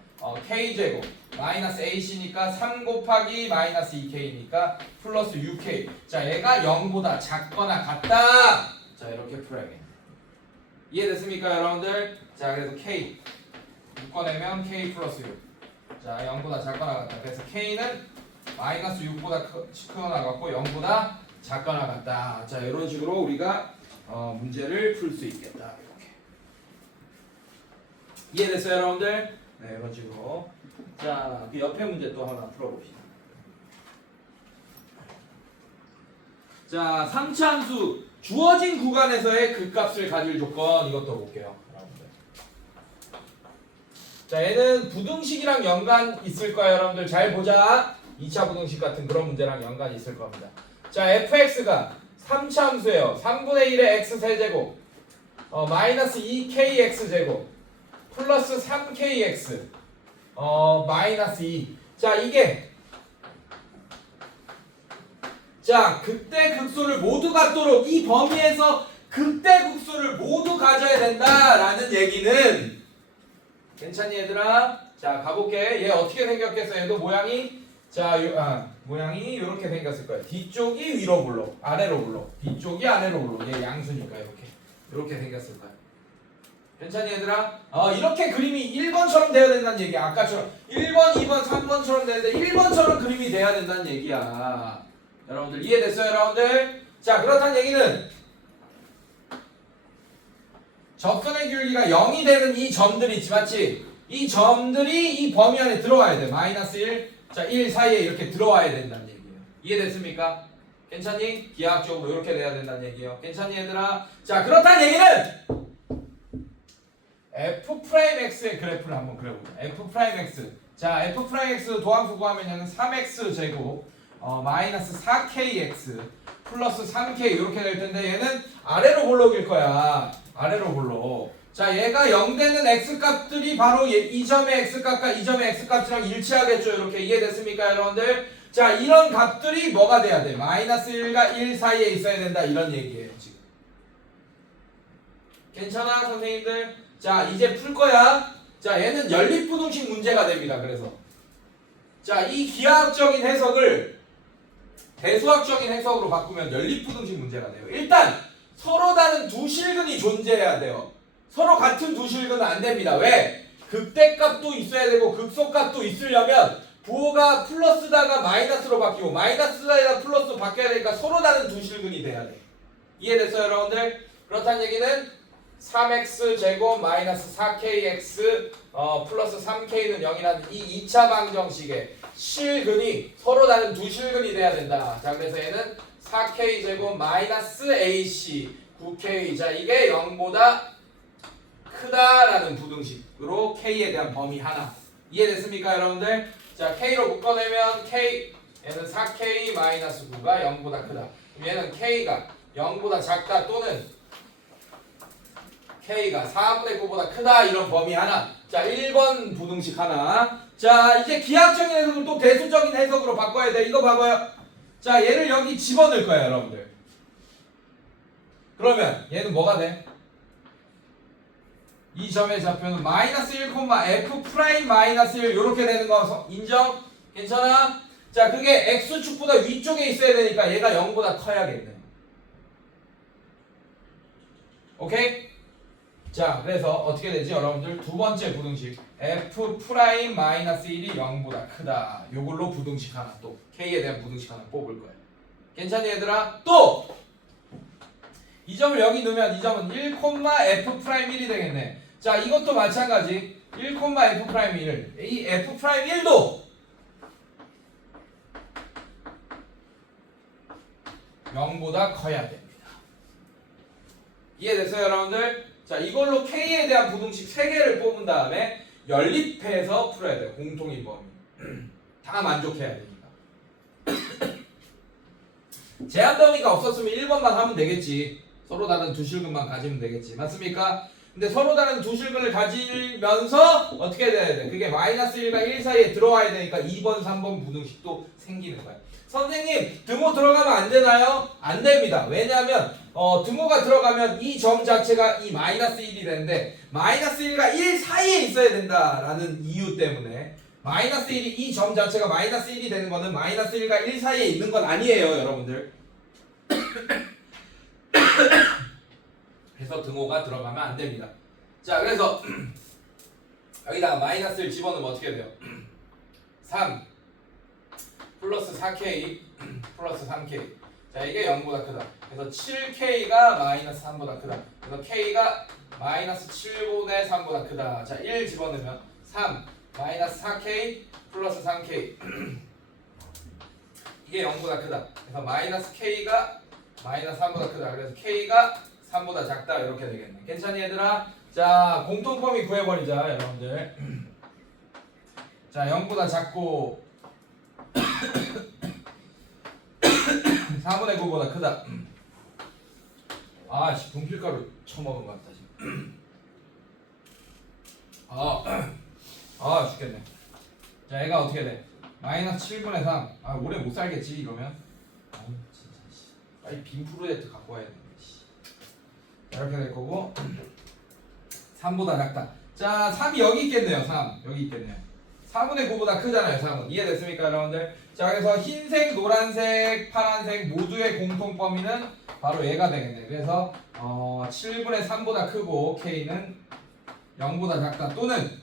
k제곱 마이너스 ac니까 3 곱하기 마이너스 2k니까 플러스 6k. 자, 얘가 0보다 작거나 같다. 자, 이렇게 풀어야겠네. 이해됐습니까, 여러분들? 자, 그래서 k 묶어내면 k 플러스 6. 자, 0보다 작거나 같다. 그래서 k는 마이너스 6보다 크거나 같고 0보다 작거나 같다. 자, 이런 식으로 우리가 문제를 풀 수 있겠다. 이렇게. 이해됐어요, 여러분들? 네, 이런 식으로. 자, 그 옆에 문제 또 하나 풀어봅시다. 자, 3차 함수 주어진 구간에서의 극값을 가질 조건 이것도 볼게요, 여러분들. 자, 얘는 부등식이랑 연관 있을 거예요, 여러분들. 잘 보자. 2차 부등식 같은 그런 문제랑 연관이 있을 겁니다. 자, fx가 3차함수예요. 3분의 1의 x 세제곱 마이너스 2kx 제곱 플러스 3kx 마이너스 2. 자, 이게 자, 극대 극소를 모두 갖도록 이 범위에서 극대 극소를 모두 가져야 된다라는 얘기는 괜찮니 얘들아? 자, 가볼게. 얘 어떻게 생겼겠어? 얘도 모양이 자, 모양이 이렇게 생겼을 거예요. 뒤쪽이 위로 불러, 아래로 불러. 뒤쪽이 아래로 불러. 얘 양수니까 이렇게 생겼을 거야. 괜찮니 얘들아? 이렇게 그림이 1번처럼 돼야 된다는 얘기야. 아까처럼 1번, 2번, 3번처럼 되는데 1번처럼 그림이 돼야 된다는 얘기야. 여러분들 이해됐어요, 여러분들? 자, 그렇다는 얘기는 접선의 기울기가 0이 되는 이 점들이 있지, 맞지? 이 점들이 이 범위 안에 들어와야 돼. 마이너스 1, 자, 1 사이에 이렇게 들어와야 된다는 얘기예요. 이해됐습니까? 괜찮니? 기하학적으로 이렇게 돼야 된다는 얘기예요. 괜찮니, 얘들아? 자, 그렇다는 얘기는 f'x의 그래프를 한번 그려보자. f'x. 자, f'x 도함수 구하면 얘는 3x 제곱 마이너스 4kx 플러스 3k 이렇게 될 텐데 얘는 아래로 볼록일 거야. 아래로 볼록. 자, 얘가 0 되는 x 값들이 바로 이 점의 x 값과 이 점의 x 값이랑 일치하겠죠. 이렇게 이해됐습니까, 여러분들? 자, 이런 값들이 뭐가 돼야 돼? 마이너스 1과 1 사이에 있어야 된다. 이런 얘기예요, 지금. 괜찮아, 선생님들? 자, 이제 풀 거야. 자, 얘는 연립부등식 문제가 됩니다. 그래서 자, 이 기하학적인 해석을 대수학적인 해석으로 바꾸면 연립부등식 문제가 돼요. 일단 서로 다른 두 실근이 존재해야 돼요. 서로 같은 두 실근은 안 됩니다. 왜? 극대값도 있어야 되고 극소값도 있으려면 부호가 플러스다가 마이너스로 바뀌고 마이너스다가 플러스로 바뀌어야 되니까 서로 다른 두 실근이 돼야 돼. 이해됐어요, 여러분들? 그렇다는 얘기는 3x 제곱 마이너스 4kx 플러스 3k는 0이라는 이 2차 방정식의 실근이 서로 다른 두 실근이 돼야 된다. 자, 그래서 얘는 4k 제곱 마이너스 ac 9k. 자, 이게 0보다 크다라는 부등식으로 k에 대한 범위 하나. 이해됐습니까, 여러분들? 자, k로 묶어내면 k 얘는 4k 마이너스 9가 0보다 크다. 그럼 얘는 k가 0보다 작다 또는 k가 4분의 9보다 크다 이런 범위 하나. 자, 1번 부등식 하나. 자, 이제 기하학적인 해석을 또 대수적인 해석으로 바꿔야 돼. 이거 봐봐요. 자, 얘를 여기 집어넣을 거예요, 여러분들. 그러면 얘는 뭐가 돼? 이 점의 좌표는 마이너스 1, f 프라임 마이너스 1 이렇게 되는 거 인정? 괜찮아? 자, 그게 x축보다 위쪽에 있어야 되니까 얘가 0보다 커야겠네. 오케이? 자, 그래서 어떻게 되지, 여러분들? 두 번째 부등식 f 프라임 마이너스 1이 0보다 크다. 요걸로 부등식 하나 또 k에 대한 부등식 하나 뽑을 거예요. 괜찮니, 얘들아? 또! 이 점을 여기 넣으면 이 점은 1, f 프라임 1이 되겠네. 자, 이것도 마찬가지. 1, f 프라임 1. 이 f 프라임 1도 0보다 커야 됩니다. 이해됐어요, 여러분들? 자, 이걸로 k에 대한 부등식 3개를 뽑은 다음에 연립해서 풀어야 돼요. 공통인 범위. 다 만족해야 되니까. 제한 범위가 없었으면 1번만 하면 되겠지. 서로 다른 두 실근만 가지면 되겠지. 맞습니까? 근데 서로 다른 두 실근을 가지면서 어떻게 돼야 돼? 그게 마이너스 1과 1 사이에 들어와야 되니까 2번, 3번 부등식도 생기는 거야. 선생님, 등호 들어가면 안 되나요? 안 됩니다. 왜냐하면 등호가 들어가면 이 점 자체가 이 마이너스 1이 되는데 마이너스 1과 1 사이에 있어야 된다라는 이유 때문에 마이너스 1이 이 점 자체가 마이너스 1이 되는 거는 마이너스 1과 1 사이에 있는 건 아니에요, 여러분들. 그래서 등호가 들어가면 안 됩니다. 자, 그래서 여기다가 마이너스를 집어넣으면 어떻게 돼요? 3 플러스 4k 플러스 3k. 자, 이게 0보다 크다. 그래서 7k가 마이너스 3보다 크다. 그래서 k가 마이너스 7분의 3보다 크다. 자, 1 집어넣으면 3 마이너스 4k 플러스 3k. 이게 0보다 크다. 그래서 마이너스 k가 마이너스 3보다 크다. 그래서 k가 3보다 작다. 이렇게 되겠네. 괜찮니, 얘들아? 자, 공통범위 구해버리자, 여러분들. 자, 0보다 작고 4분의 9보다 크다. 아씨 분필가루 처먹은 것 같다 지금. 죽겠네. 자 얘가 어떻게 돼? 마이너스 7분의 3. 아 오래 못 살겠지 이러면. 아유 진짜 씨. 빨리 빈 프로젝트 갖고 와야 되는데 씨. 자, 이렇게 될 거고 3보다 작다. 자 3이 여기 있겠네요. 3 여기 있겠네요. 4분의 9보다 크잖아요. 3은 이해됐습니까 여러분들? 자 그래서 흰색, 노란색, 파란색 모두의 공통 범위는 바로 얘가 되겠네. 그래서 7분의 3보다 크고 K는 0보다 작다. 또는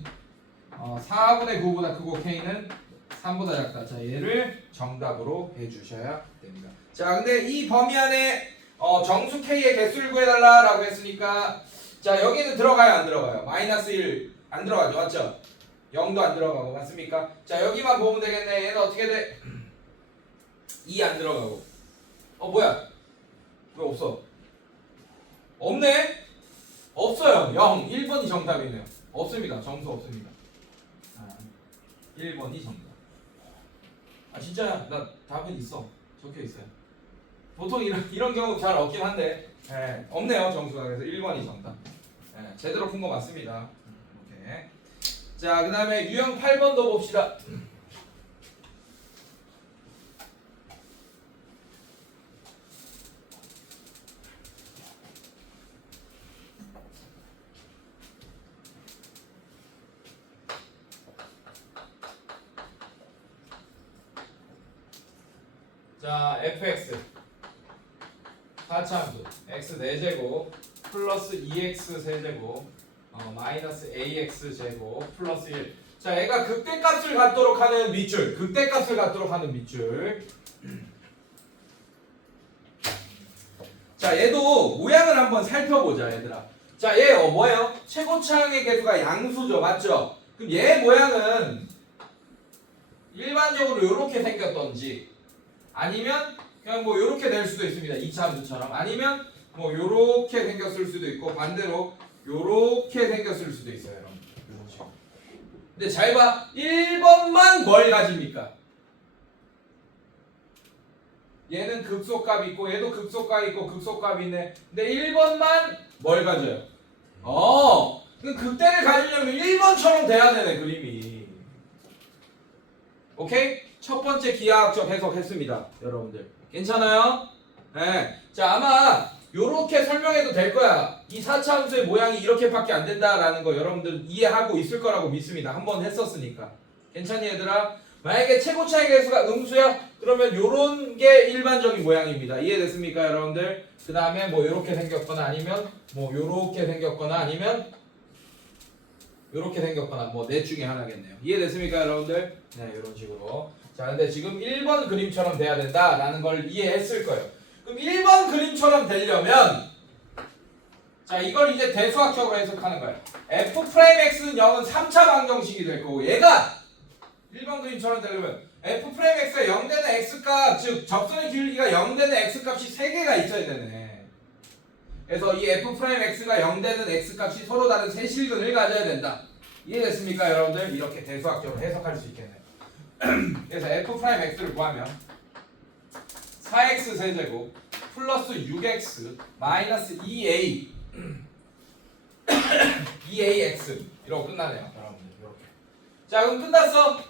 4분의 9보다 크고 K는 3보다 작다. 자 얘를 정답으로 해주셔야 됩니다. 자 근데 이 범위 안에 정수 K의 개수를 구해달라라고 했으니까 자 여기는 들어가요 안 들어가요? 마이너스 1 안 들어가죠 맞죠? 0도 안 들어가고 맞습니까? 자 여기만 보면 되겠네. 얘는 어떻게 돼? 2 안 들어가고 뭐야? 왜 없어? 없네? 없어요. 0 1번이 정답이네요. 없습니다. 정수 없습니다. 1번이 정답. 진짜야. 나 답은 있어. 적혀 있어요. 보통 이런 경우 잘 없긴 한데 없네요 정수가. 그래서 1번이 정답. 제대로 푼 거 맞습니다. 오케이. 자 그 다음에 유형 8번도 봅시다. 자 fx 4차함수 x 4제곱 플러스 2x 세제곱 마이너스 ax 제곱 플러스 1. 자 얘가 극대값을 갖도록 하는 밑줄. 극대값을 갖도록 하는 밑줄. 자 얘도 모양을 한번 살펴보자 얘들아. 자 얘 뭐예요? 최고차항의 개수가 양수죠 맞죠? 그럼 얘 모양은 일반적으로 이렇게 생겼던지 아니면 그냥 뭐 이렇게 될 수도 있습니다. 2차 함수처럼. 아니면 뭐 이렇게 생겼을 수도 있고 반대로 이렇게 생겼을 수도 있어요. 여러분. 이런 식으로. 근데 잘 봐. 1번만 뭘 가집니까? 얘는 극소값이 있고 얘도 극소값이 있고 극소값이 있네. 근데 1번만 뭘 가져요? 그 극대를 가지려면 1번처럼 돼야 되네 그림이. 오케이? 첫 번째 기하학적 해석했습니다. 여러분들. 괜찮아요? 네. 자 아마 요렇게 설명해도 될 거야. 이 4차 함수의 모양이 이렇게밖에 안 된다라는 거 여러분들 이해하고 있을 거라고 믿습니다. 한번 했었으니까. 괜찮니 얘들아? 만약에 최고차의 개수가 음수야? 그러면 요런 게 일반적인 모양입니다. 이해됐습니까 여러분들? 그 다음에 뭐 요렇게 생겼거나 아니면 뭐 요렇게 생겼거나 아니면 요렇게 생겼거나 뭐 넷 중에 하나겠네요. 이해됐습니까 여러분들? 네 요런 식으로. 자 근데 지금 1번 그림처럼 돼야 된다라는 걸 이해했을 거예요. 그럼 1번 그림처럼 되려면 자 이걸 이제 대수학적으로 해석하는 거예요. f'x는 0은 3차 방정식이 될 거고 얘가 1번 그림처럼 되려면 f'x가 0 되는 x값 즉 접선의 기울기가 0 되는 x값이 3개가 있어야 되네. 그래서 이 f'x가 0 되는 x값이 서로 다른 세 실근을 가져야 된다. 이해됐습니까 여러분들? 이렇게 대수학적으로 해석할 수 있겠네요. 그래서 f'x를 구하면 4x 세제곱 플러스 6x 마이너스 2a 2ax 이러고 끝나네요 여러분들. 이렇게. 자 그럼 끝났어.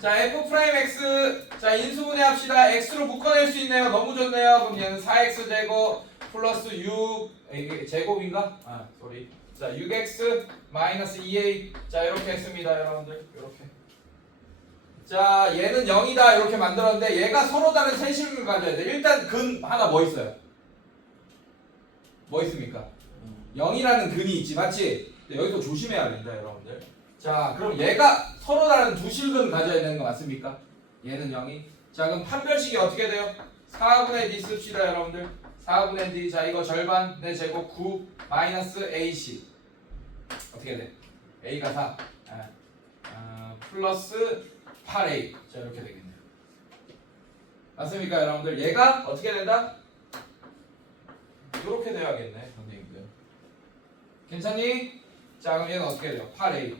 자 f'x 자 인수분해 합시다. x로 묶어낼 수 있네요. 너무 좋네요. 그럼 얘는 4x 제곱 플러스 6 이게 제곱인가? 쏘리. 자 6x 마이너스 2a 자 이렇게 했습니다 여러분들. 이렇게. 자 얘는 0이다 이렇게 만들었는데 얘가 서로 다른 세실을 가져야 돼. 일단 근 하나 뭐 있어요? 뭐 있습니까? 0이라는 근이 있지 맞지? 근데 여기서 조심해야 된다 여러분들. 자 그럼 얘가 서로 다른 두 실근 가져야 되는 거 맞습니까? 얘는 0이. 자 그럼 판별식이 어떻게 돼요? 4분의 d 씁시다 여러분들. 4분의 d 자 이거 절반 내 제곱 9 마이너스 ac 어떻게 돼? a가 4 플러스 8a 자 이렇게 되겠네요. 맞습니까 여러분들? 얘가 어떻게 된다? 이렇게 돼야겠네 선생님들. 괜찮니? 자 그럼 얘는 어떻게 돼요? 8a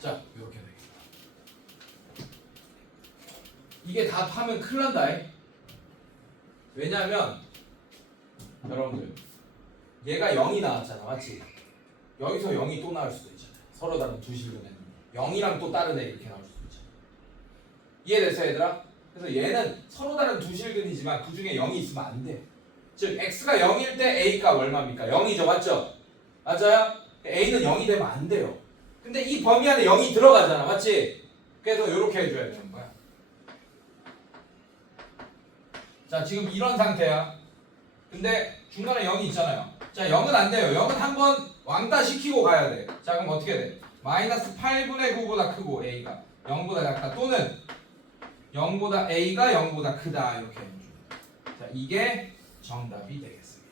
자, 이렇게 되겠다. 이게 다 파면 큰일 난다. 왜냐면 여러분들 얘가 0이 나왔잖아, 맞지? 여기서 0이 또 나올 수도 있잖아요. 서로 다른 두 실근에는 0이랑 또 다른 애 이렇게 나올 수도 있잖아. 이해됐어, 얘들아? 그래서 얘는 서로 다른 두 실근이지만 그 중에 0이 있으면 안 돼. 즉 x가 0일 때 a값 얼마입니까? 0이죠, 맞죠? 맞아요? a는 0이 되면 안 돼요. 근데 이 범위 안에 0이 들어가잖아, 맞지? 그래서 이렇게 해줘야 되는 거야. 자, 지금 이런 상태야. 근데 중간에 0이 있잖아요. 자, 0은 안 돼요. 0은 한번 왕따 시키고 가야 돼. 자, 그럼 어떻게 돼? 마이너스 8분의 9보다 크고 a가 0보다 작다. 또는 0보다 a가 0보다 크다. 이렇게 해줍니다. 자, 이게 정답이 되겠습니다.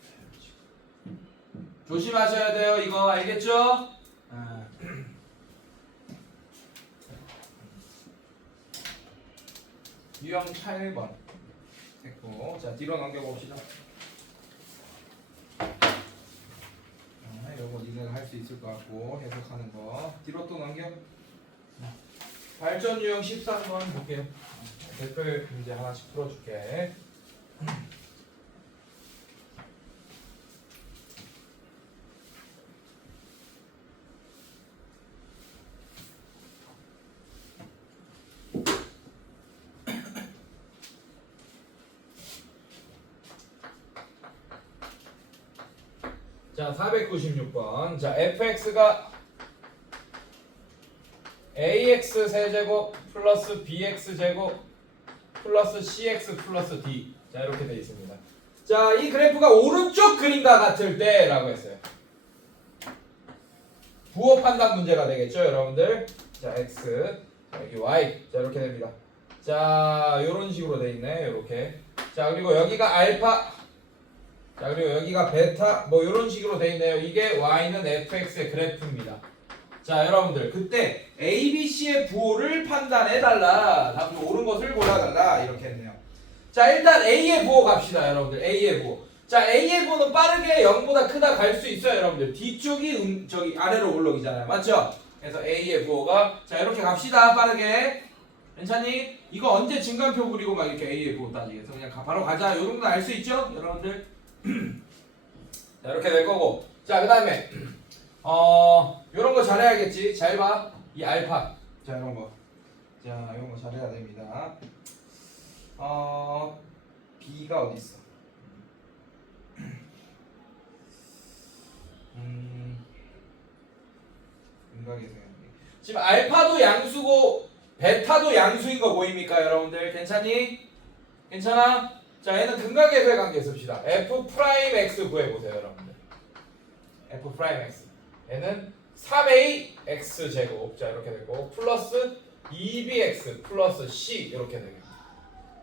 조심하셔야 돼요. 이거 알겠죠? 유형 8번 됐고, 자, 뒤로 넘겨봅시다. 요거 니네가 할 수 있을 것 같고, 해석하는 거 뒤로 또 넘겨. 발전 유형 13번 볼게요. 댓글 문제 하나씩 풀어줄게. 자, 496번. 자, fx가 ax 세제곱 플러스 bx 제곱 플러스 cx 플러스 d. 자, 이렇게 되어 있습니다. 자, 이 그래프가 오른쪽 그림과 같을 때 라고 했어요. 부호 판단 문제가 되겠죠, 여러분들. 자, x, 자, 여기 y. 자, 이렇게 됩니다. 자, 이런 식으로 되어 있네, 이렇게. 자, 그리고 여기가 알파. 자, 그리고 여기가 베타, 뭐 이런 식으로 돼 있네요. 이게 y는 fx의 그래프입니다. 자, 여러분들 그때 a, b, c의 부호를 판단해 달라. 답은 옳은 것을 골라달라. 이렇게 했네요. 자, 일단 a의 부호 갑시다, 여러분들. a의 부호. 자, a의 부호는 빠르게 0보다 크다 갈 수 있어요, 여러분들. 뒤쪽이 저기 아래로 올라오잖아요, 맞죠? 그래서 a의 부호가, 자, 이렇게 갑시다, 빠르게. 괜찮니? 이거 언제 증간표 그리고 막 이렇게 a의 부호 따지겠어. 그냥 바로 가자. 요 정도 알 수 있죠, 여러분들? 자, 이렇게 될 거고. 자, 그 다음에 요런 거 잘해야겠지. 잘 봐. 이 알파. 자, 이런 거. 자, 이런 거 잘해야 됩니다. b가 어디 있어? 윤곽에서 지금 알파도 양수고 베타도 양수인 거 보입니까, 여러분들? 괜찮니? 괜찮아? 자, 얘는 근각에서의 관계 씁시다. f 프라임 x 구해보세요, 여러분들. f 프라임 x. 얘는 3a x 제곱. 자, 이렇게 되고 플러스 2bx 플러스 c 이렇게 되겠다.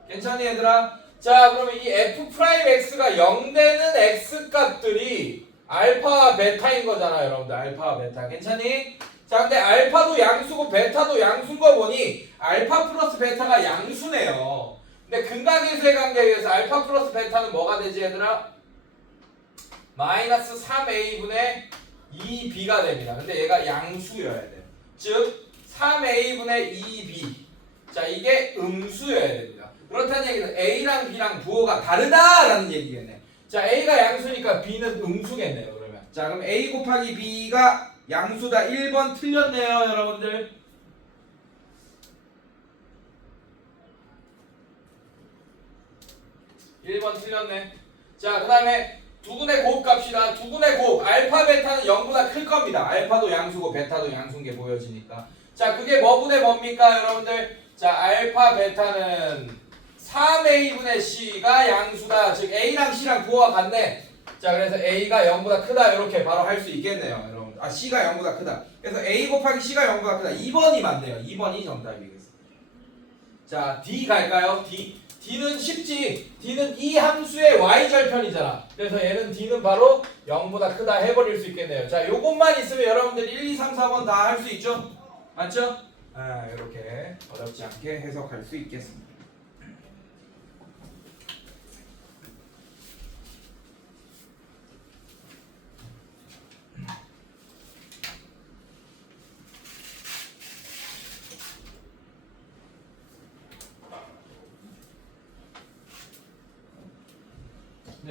괜찮니, 얘들아? 자, 그러면 이 f 프라임 x가 0 되는 x 값들이 알파와 베타인 거잖아, 여러분들. 알파와 베타. 괜찮니? 자, 근데 알파도 양수고 베타도 양수인 거 보니 알파 플러스 베타가 양수네요. 근데 근각에서의 관계에 의해서 알파 플러스 베타는 뭐가 되지, 얘들아? 마이너스 3a분의 2b가 됩니다. 근데 얘가 양수여야 돼요. 즉 3a분의 2b. 자, 이게 음수여야 됩니다. 그렇다는 얘기는 a랑 b랑 부호가 다르다라는 얘기겠네. 자, a가 양수니까 b는 음수겠네요, 그러면. 자, 그럼 a 곱하기 b가 양수다. 1번 틀렸네요, 여러분들. 틀렸네. 자, 그 다음에 두근의 곱 갑시다. 두근의 곱. 알파, 베타는 0보다 클 겁니다. 알파도 양수고 베타도 양수인 게 보여지니까. 자, 그게 뭐분의 뭡니까, 여러분들? 자, 알파, 베타는 3a분의 c가 양수다. 즉 a랑 c랑 부호가 같네. 자, 그래서 a가 0보다 크다. 이렇게 바로 할 수 있겠네요, 여러분. 아, c가 0보다 크다. 그래서 a 곱하기 c가 0보다 크다. 2번이 맞네요. 2번이 정답이겠습니다. 자, d 갈까요? d는 쉽지. d는 이 함수의 y절편이잖아. 그래서 얘는 d는 바로 0보다 크다 해버릴 수 있겠네요. 자, 요것만 있으면 여러분들 1, 2, 3, 4번 다 할 수 있죠? 맞죠? 아, 이렇게 어렵지 않게 해석할 수 있겠습니다.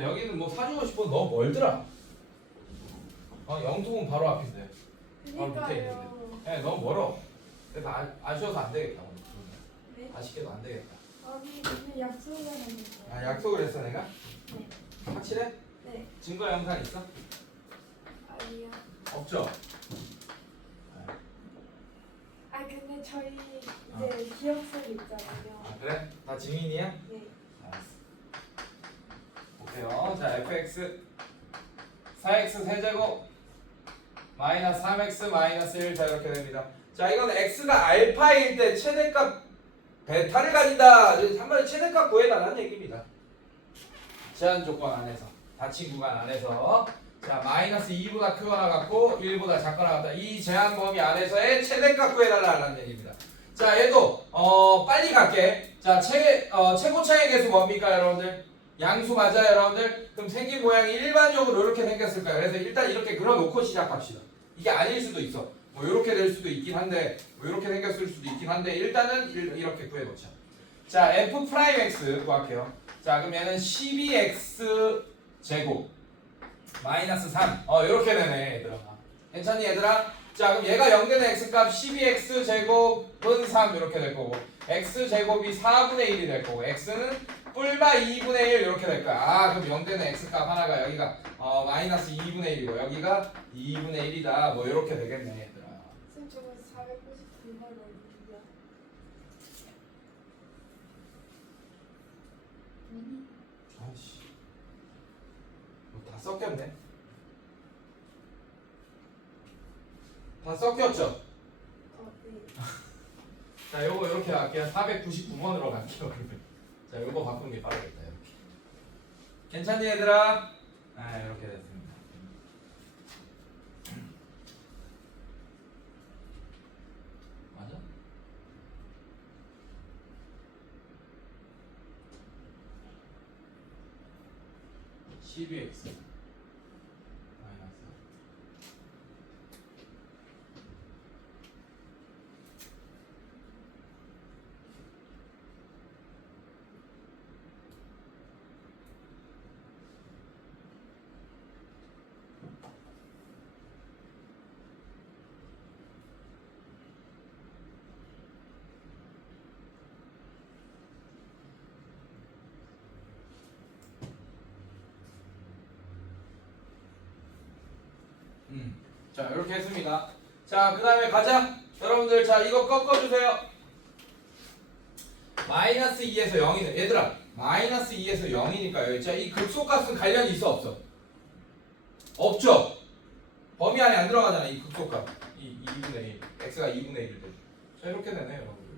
근데 여기는 뭐 사주고 싶어 너무 멀더라. 영통은 바로 앞인데. 그니까요. 네, 너무 멀어. 그래서 아쉬워서 안 되겠다. 오늘. 네. 아쉽게도 안 되겠다. 아니 근데 약속을 했는데. 아 약속을 했어 내가? 네. 확실해? 네. 증거 영상 있어? 아니요. 없죠? 아 근데 저희 이제 기억서를 있잖아요. 아 그래? 다 증인이야? 네. 알았어. 볼게요. 자 fx 4x 세제곱 마이너스 3x 마이너스 1 자 이렇게 됩니다. 자 이건 x가 알파일 때 최대값 베타를 가진다. 한 번에 최대값 구해달라는 얘기입니다. 제한 조건 안에서 닫힌 구간 안에서 자 마이너스 2보다 크거나 같고 1보다 작거나 같다. 이 제한 범위 안에서의 최대값 구해달라는 얘기입니다. 자 얘도 빨리 갈게. 자 최고차의 개수 뭡니까 여러분들? 양수 맞아요 여러분들? 그럼 생긴 모양이 일반적으로 이렇게 생겼을까요? 그래서 일단 이렇게 그려놓고 시작합시다. 이게 아닐 수도 있어. 뭐 이렇게 될 수도 있긴 한데 뭐 이렇게 생겼을 수도 있긴 한데 일단은 이렇게 구해놓자. 자 f'(x) 구할게요. 자 그럼 얘는 12x 제곱 마이너스 3 이렇게 되네 얘들아. 괜찮니 얘들아? 자 그럼 얘가 0되는 x값 12x 제곱은 3 이렇게 될 거고 x 제곱이 4분의 1이 될 거고 x는 뿔마 2분의 1 이렇게 될 거야. 아 그럼 0되는 x값 하나가 여기가 마이너스 2분의 1이고 여기가 2분의 1이다. 뭐 이렇게 되겠네 얘들아. 선생님 저거 499번 어디야? 아이씨 뭐 다 섞였네. 다 섞였죠? 네. 자 요거 이렇게 할게요. 499번으로 갈게요. 자 요거 바꾸는 게 빠르겠다 이렇게. 괜찮니 얘들아? 아 이렇게 됐습니다. 맞아? (12x) 마이너스 자 이렇게 했습니다. 자 그 다음에 가자 여러분들. 자 이거 꺾어주세요. 마이너스 2에서 0이네 얘들아. 마이너스 2에서 0이니까요. 자 이 극소값은 관련이 있어 없어? 없죠. 범위 안에 안 들어가잖아 이 극소값. 이 2분의 1 x가 2분의 1일 때. 자 이렇게 되네 여러분들.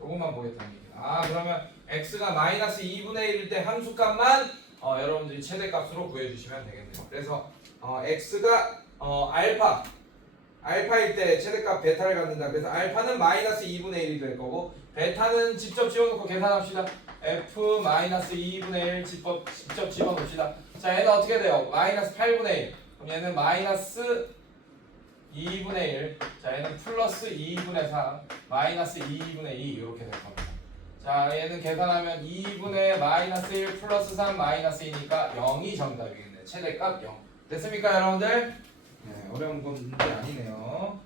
요것만 보겠다는 얘기. 아 그러면 x가 마이너스 2분의 1일 때 함수값만 여러분들이 최대값으로 구해주시면 되겠네요. 그래서 x가 알파일 때 최대값 베타를 갖는다. 그래서 알파는 마이너스 2분의 1이 될 거고 베타는 직접 집어넣고 계산합시다. f 마이너스 2분의 1 직접 집어넣읍시다. 자 얘는 어떻게 돼요? 마이너스 8분의 1. 그럼 얘는 마이너스 2분의 1. 자 얘는 플러스 2분의 3 마이너스 2분의 2 이렇게 될 겁니다. 자 얘는 계산하면 2분의 마이너스 1 플러스 3 마이너스 2니까 0이 정답이겠네. 최대값 0. 됐습니까 여러분들? 네, 어려운 건 문제 아니네요.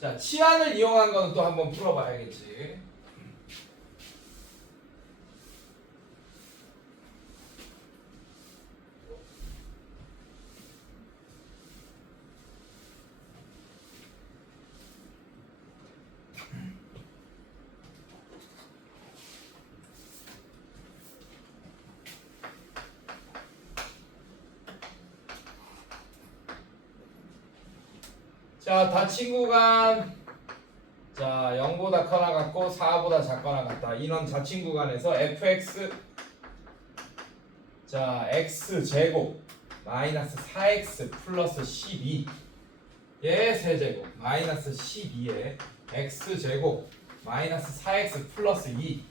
자 치환을 이용한 거는 또 한번 풀어봐야겠지. 자, 닫힌 구간. 자, 0보다 커나 같고 4보다 작거나 같다. 이런 닫힌 구간에서 fx 자, x 제곱 마이너스 4x 플러스 12의 세제곱 마이너스 12에 x 제곱 마이너스 4x 플러스 2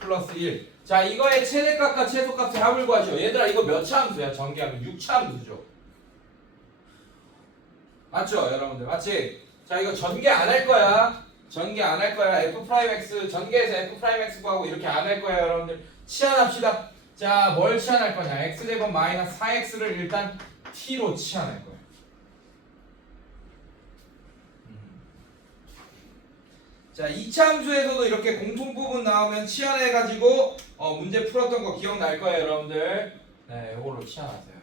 플러스 1. 자, 이거의 최대값과 최소값의 합을 구하죠. 얘들아, 이거 몇 차 함수야? 전개하면 6차 함수죠. 맞죠 여러분들? 맞지? 자 이거 전개 안 할 거야. 전개 안 할 거야. f'x 전개해서 f'x 구하고 이렇게 안 할 거야 여러분들. 치환합시다. 자, 뭘 치환할 거냐? x제곱 마이너스 4x를 일단 t로 치환할 거야. 자, 이차 함수에서도 이렇게 공통 부분 나오면 치환해가지고 문제 풀었던 거 기억날 거예요, 여러분들. 네, 이걸로 치환하세요.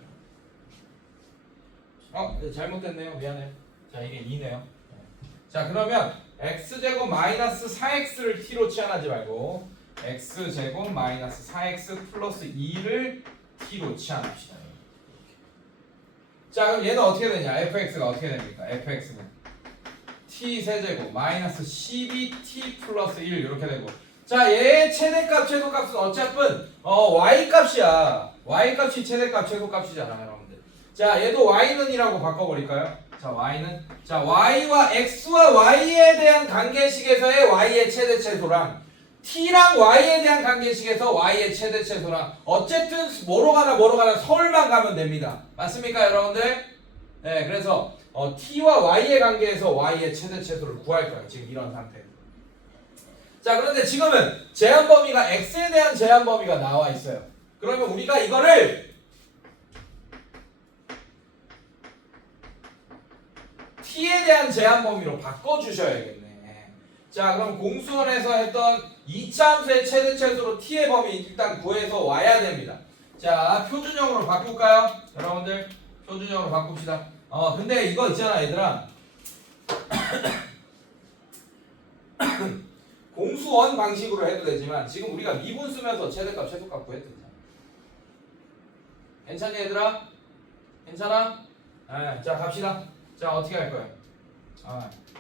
네, 잘못됐네요. 미안해요. 자, 이게 2네요. 자, 그러면 x제곱 마이너스 4x를 t로 치환하지 말고 x제곱 마이너스 4x 플러스 2를 t로 치환합시다. 자, 그럼 얘는 어떻게 되냐? fx가 어떻게 됩니까? fx는 t 세제곱 마이너스 12t 플러스 1 이렇게 되고, 자, 얘의 최대값 최소값은 어차피 y 값이야. y 값이 최대값 최소값이잖아요, 여러분들. 자, 얘도 y는 이라고 바꿔버릴까요? 자, y는 y와 x와 y에 대한 관계식에서의 y의 최대 최소랑 t랑 y에 대한 관계식에서 y의 최대 최소랑 어쨌든 뭐로 가나 서울만 가면 됩니다. 맞습니까, 여러분들? 네, 그래서 t와 y의 관계에서 y의 최대 최소를 구할 거예요. 지금 이런 상태. 자, 그런데 지금은 제한 범위가 x에 대한 제한 범위가 나와 있어요. 그러면 우리가 이거를 t에 대한 제한 범위로 바꿔 주셔야겠네. 자, 그럼 공수원에서 했던 2차 함수의 최대 최소로 t의 범위 일단 구해서 와야 됩니다. 자, 표준형으로 바꿀까요? 여러분들 표준형으로 바꿉시다. 근데 이거 있잖아, 얘들아. 공수원 방식으로 해도 되지만 지금 우리가 미분 쓰면서 최대값 최소값 구했거든요. 괜찮니, 얘들아? 괜찮아? 네, 자, 갑시다. 자, 어떻게 할 거예요?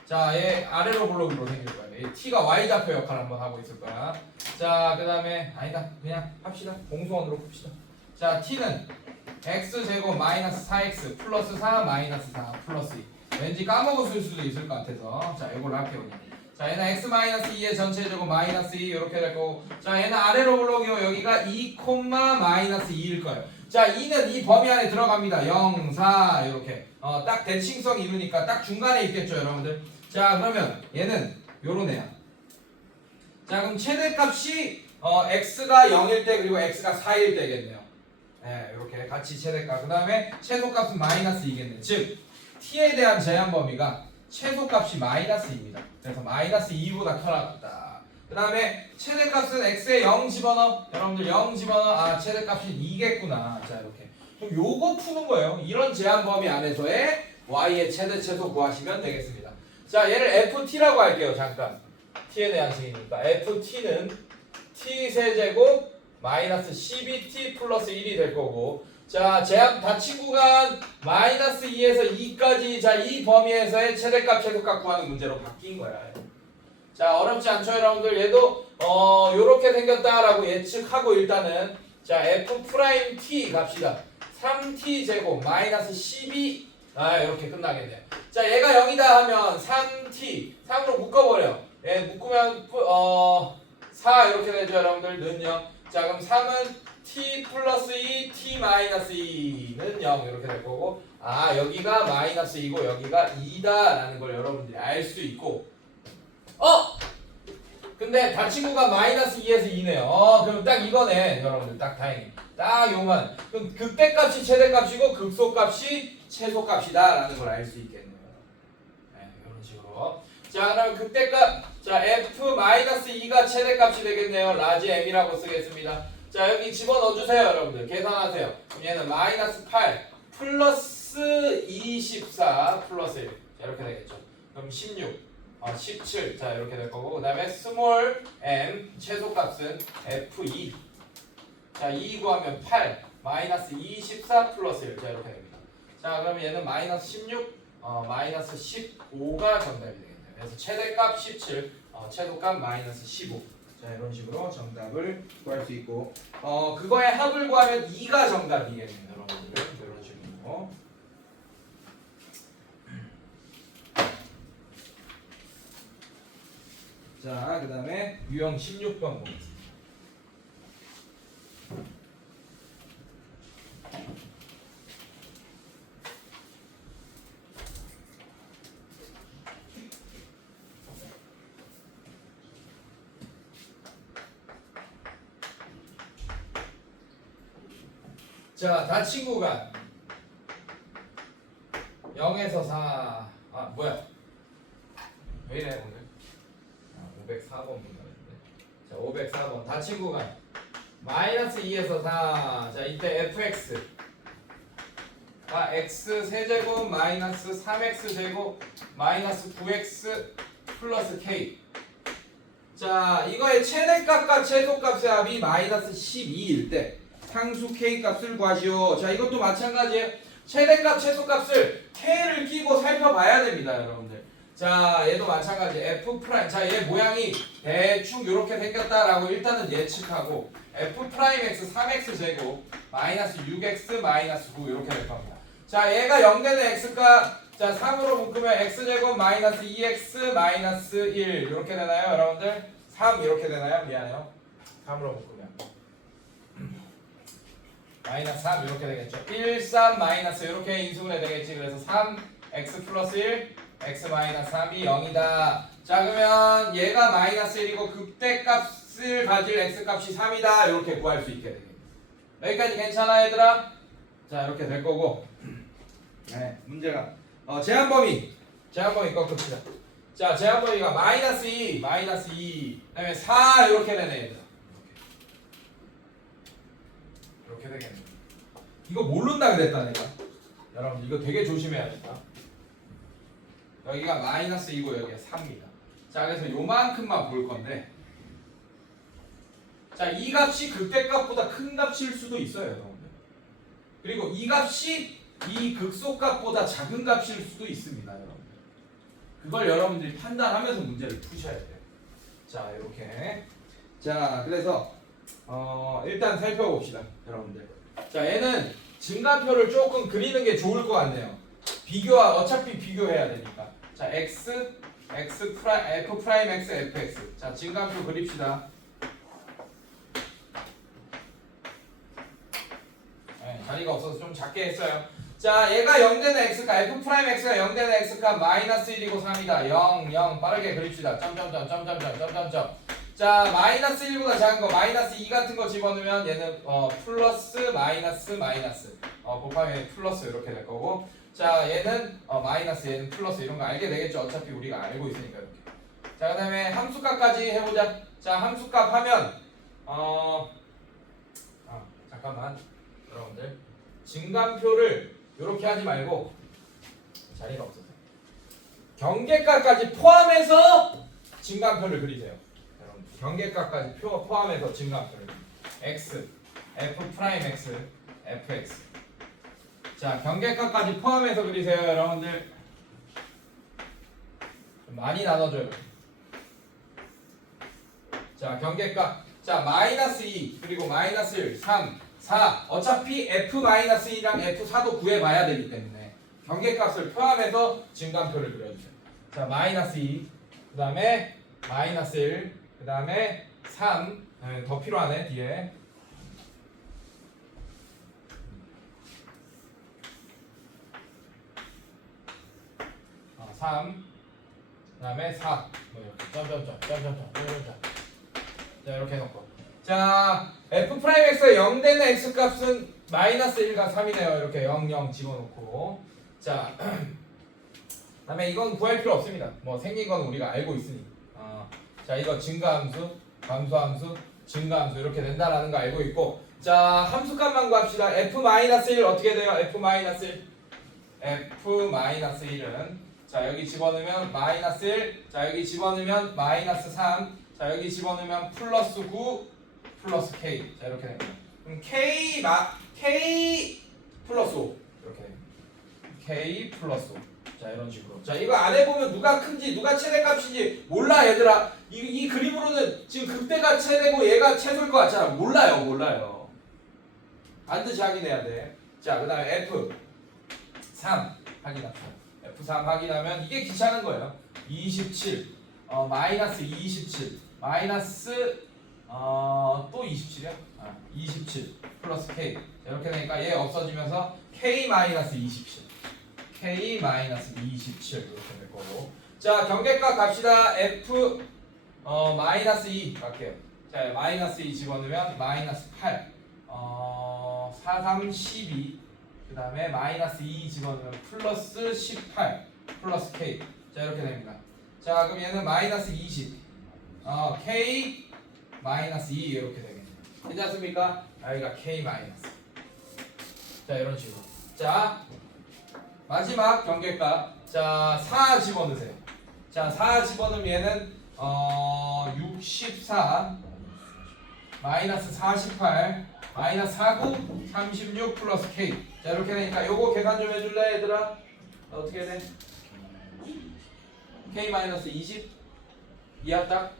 자, 얘 아래로 블록으로 생길 거예요. 얘 t가 y좌표 역할을 한번 하고 있을 거야. 자, 그 다음에 아니다, 그냥 합시다. 공수원으로 풉시다. 자, t는 x제곱 마이너스 4x 플러스 4 마이너스 4 플러스 2. 왠지 까먹었을 수도 있을 것 같아서 자, 이걸로 할게요. 그냥. 자, 얘는 x 마이너스 2의 전체 제곱 마이너스 2 이렇게 될 거고, 자, 얘는 아래로 블록이고 여기가 2 마이너스 2일 거예요. 자, 2는 이 범위 안에 들어갑니다. 0, 4 이렇게 딱 대칭성 이루니까 딱 중간에 있겠죠, 여러분들. 자, 그러면 얘는 요런 애야. 자, 그럼 최대값이 x가 0일 때 그리고 x가 4일 때겠네요. 네, 이렇게 같이 최대값. 그 다음에 최소값은 마이너스 2겠네요. 즉 t에 대한 제한 범위가 최소값이 마이너스 2입니다. 그래서 마이너스 2보다 커나갔다. 그 다음에 최대값은 x에 0 집어넣어. 여러분들 0 집어넣어. 최대값이 2겠구나. 자, 이렇게. 그럼 요거 푸는 거예요. 이런 제한 범위 안에서의 y의 최대 최소 구하시면 되겠습니다. 자, 얘를 ft라고 할게요. 잠깐. t에 대한 식이니까 ft는 t 세제곱 마이너스 12t 플러스 1이 될 거고, 자, 제한 닫힌 구간 마이너스 2에서 2까지, 자, 이 범위에서의 최대값 최소값 구하는 문제로 바뀐 거야. 자, 어렵지 않죠, 여러분들? 얘도 요렇게 생겼다라고 예측하고 일단은 자, f'(t) 갑시다. 3t 제곱 마이너스 12 이렇게 끝나겠네요. 자, 얘가 0이다 하면 3t 3으로 묶어버려. 얘 묶으면 4 이렇게 되죠, 여러분들. 는 0. 자, 그럼 3은 t 플러스 2 t 마이너스 2는 0 이렇게 될 거고, 여기가 마이너스 2고 여기가 2다 라는 걸 여러분들이 알 수 있고, 근데 닫힌 구간 마이너스 2에서 2네요. 그럼 딱 이거네, 여러분들. 딱 다행히 딱 요만. 그럼 극대값이 최대값이고 극소값이 최소값이다 라는 걸 알 수 있겠네요. 네, 이런 식으로. 자, 그럼 극대값, 자, f-2가 최대값이 되겠네요. 라지 m이라고 쓰겠습니다. 자, 여기 집어넣어주세요, 여러분들. 계산하세요. 그럼 얘는 마이너스 8 플러스 24 플러스 1. 자, 이렇게 되겠죠. 그럼 16 17. 자, 이렇게 될 거고, 그 다음에 스몰 m 최소값은 f2. 자, 2 구하면 8 마이너스 24 플러스 1. 자, 이렇게 됩니다. 자, 그러면 얘는 마이너스 16 마이너스 15가 정답이 되겠네요. 그래서 최대값 17 최소값 마이너스 15. 자, 이런 식으로 정답을 구할 수 있고, 그거의 합을 구하면 2가 정답이겠네요, 여러분들. 이런 식으로. 자, 그 다음에 유형 16번 보겠습니다. 자, 닫힌 구간 0에서 4. 아, 뭐야? 왜 이래 오늘? 504번 분할인데. 자, 504번 닫힌 구간 마이너스 2에서 4. 자, 이때 fx x 세제곱 마이너스 3x 제곱 마이너스 9x 플러스 k. 자, 이거의 최대값과 최소값의 합이 마이너스 12일 때 상수 k 값을 구하시오. 자, 이것도 마찬가지예요. 최대값, 최소값을 k를 끼고 살펴봐야 됩니다, 여러분들. 자, 얘도 마찬가지. f 프라임. 자, 얘 모양이 대충 이렇게 생겼다라고 일단은 예측하고 f 프라임 x 3x 제곱 마이너스 6x 마이너스 9 이렇게 될 겁니다. 자, 얘가 0 되는 x가 자 3으로 묶으면 x제곱 마이너스 2x 마이너스 1 이렇게 되나요, 여러분들? 3 이렇게 되나요? 미안해요. 3으로 묶으면 마이너스 3 이렇게 되겠죠. 1, 3 마이너스 이렇게 인수분해 되겠지. 그래서 3 x 플러스 1 x 마이너스 3이 0이다. 자, 그러면 얘가 마이너스 1이고 극대값을 가질 x값이 3이다. 이렇게 구할 수 있게 되겠습니다. 여기까지 괜찮아, 얘들아? 자, 이렇게 될 거고. 네, 문제가 제한범위 꺾읍시다. 자, 제한범위가 마이너스 2 그다음에 4 이렇게 되네, 얘들아. 이렇게 되겠네. 이거 모른다 그랬다 내가. 여러분 이거 되게 조심해야 된다. 여기가 마이너스 2고 여기가 3입니다. 자, 그래서 요만큼만 볼 건데, 자, 이 값이 극대값보다 큰 값일 수도 있어요, 여러분들. 그리고 이 값이 이 극소값보다 작은 값일 수도 있습니다, 여러분들. 그걸 여러분들이 판단하면서 문제를 푸셔야 돼요. 자, 이렇게. 자, 그래서 일단 살펴봅시다, 여러분들. 자, 얘는 증가표를 조금 그리는 게 좋을 것 같네요. 어차피 비교해야 되니까. 자, f 프라임 x fx. 자, 증가표 그립시다. 네, 자리가 없어서 좀 작게 했어요. 자, 얘가 0 되는 x가 f 프라임 x가 0 되는 x가 마이너스 1이고 3이다. 0, 0 빠르게 그립시다. 점점점. 자, 마이너스 1보다 작은 거 마이너스 2 같은 거 집어넣으면 얘는 플러스 마이너스 곱하기 플러스 이렇게 될 거고, 자, 얘는 마이너스, 얘는 플러스 이런 거 알게 되겠죠. 어차피 우리가 알고 있으니까 이렇게. 자, 그다음에 함수값까지 해보자. 자, 함수값 하면 잠깐만, 여러분들 증감표를 이렇게 하지 말고, 자리가 없어서 경계값까지 포함해서 증감표를 그리세요. 여러분, 경계값까지 포함해서 증감표를 x f 프라임 x fx. 자, 경계값까지 포함해서 그리세요, 여러분들. 좀 많이 나눠줘요. 자, 경계값. 자, 마이너스 2 그리고 마이너스 1 3 4. 어차피 f-1이랑 f4도 구해봐야 되기 때문에 경계값을 포함해서 증감표를 그려주세요. 자, 마이너스 2 그 다음에 마이너스 1 그 다음에 3. 더 필요하네 뒤에. 3, 그 다음에 4, 뭐 이렇게 점점점. 자, 이렇게 해놓고. 자, f 프라임 x가 0 되는 x 값은 마이너스 1과 3이네요. 이렇게 0, 0 집어넣고. 자, 그 다음에 이건 구할 필요 없습니다. 뭐 생긴 건 우리가 알고 있으니. 자, 이거 증가함수, 감소함수, 증가함수 이렇게 된다라는 거 알고 있고. 자, 함수값만 구합시다. f-1 어떻게 돼요? f-1. f-1은 자, 여기 집어넣으면 마이너스 1, 자, 여기 집어넣으면 마이너스 3, 자, 여기 집어넣으면 플러스 9, 플러스 k. 자, 이렇게 됩니다. 그럼 k 플러스 5 이렇게 됩니다. k 플러스 5. 자, 이런 식으로. 자, 이거 안에 보면 누가 큰지 누가 최대값인지 몰라, 얘들아. 이 그림으로는 지금 극대가 최대고 얘가 최소일 것 같잖아. 몰라요. 반드시 확인해야 돼. 자, 그 다음에 f3 확인합시다. F3 확인하면 이게 귀찮은 거예요. 27, 마이너스 27, 마이너스 또 27이야? 27 플러스 K. 자, 이렇게 되니까 얘 없어지면서 K 마이너스 27, K 마이너스 27 이렇게 될 거고. 자, 경계값 갑시다. F 마이너스 2 갈게요. 자, 마이너스 2 집어넣으면 마이너스 8. 4, 3, 12 그 다음에 마이너스 2 집어넣으면 플러스 18 플러스 k 자 이렇게 됩니다. 자 그럼 얘는 마이너스 20 k 마이너스 2 이렇게 되겠네요. 괜찮습니까? 여기가 k 마이너스 자 이런 식으로 자 마지막 경계값 자 4 집어넣으세요. 자 4 집어넣으면 얘는 64 마이너스 48 마이너스 49 36 플러스 k 자 이렇게 되니까 요거 계산 좀 해줄래 얘들아? 어떻게 돼? k 마이너스 20 이하 딱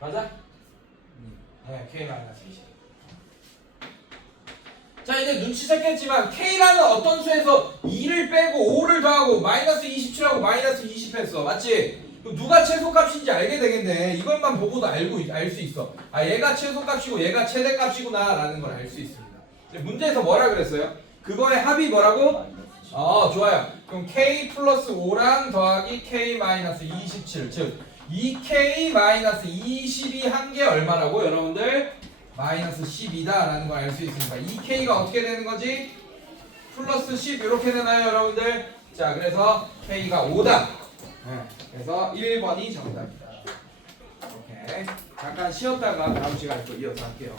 맞아? 네 k 마이너스 20 자 이제 눈치 챘겠지만 k라는 어떤 수에서 2를 빼고 5를 더하고 마이너스 27하고 마이너스 20 했어 맞지? 그럼 누가 최소값인지 알게 되겠네. 이것만 보고도 알 수 있어. 아 얘가 최소값이고 얘가 최대값이구나 라는 걸 알 수 있습니다. 문제에서 뭐라 그랬어요? 그거의 합이 뭐라고? 좋아요. 그럼 k 플러스 5랑 더하기 k 마이너스 27 즉 2k 마이너스 20이 한 게 얼마라고 여러분들? 마이너스 10이다 라는 걸 알 수 있습니다. 2k가 어떻게 되는 거지? 플러스 10 이렇게 되나요 여러분들? 자 그래서 k가 5다. 그래서 1번이 정답이다. 오케이. 잠깐 쉬었다가 다음 시간에 또 이어서 할게요.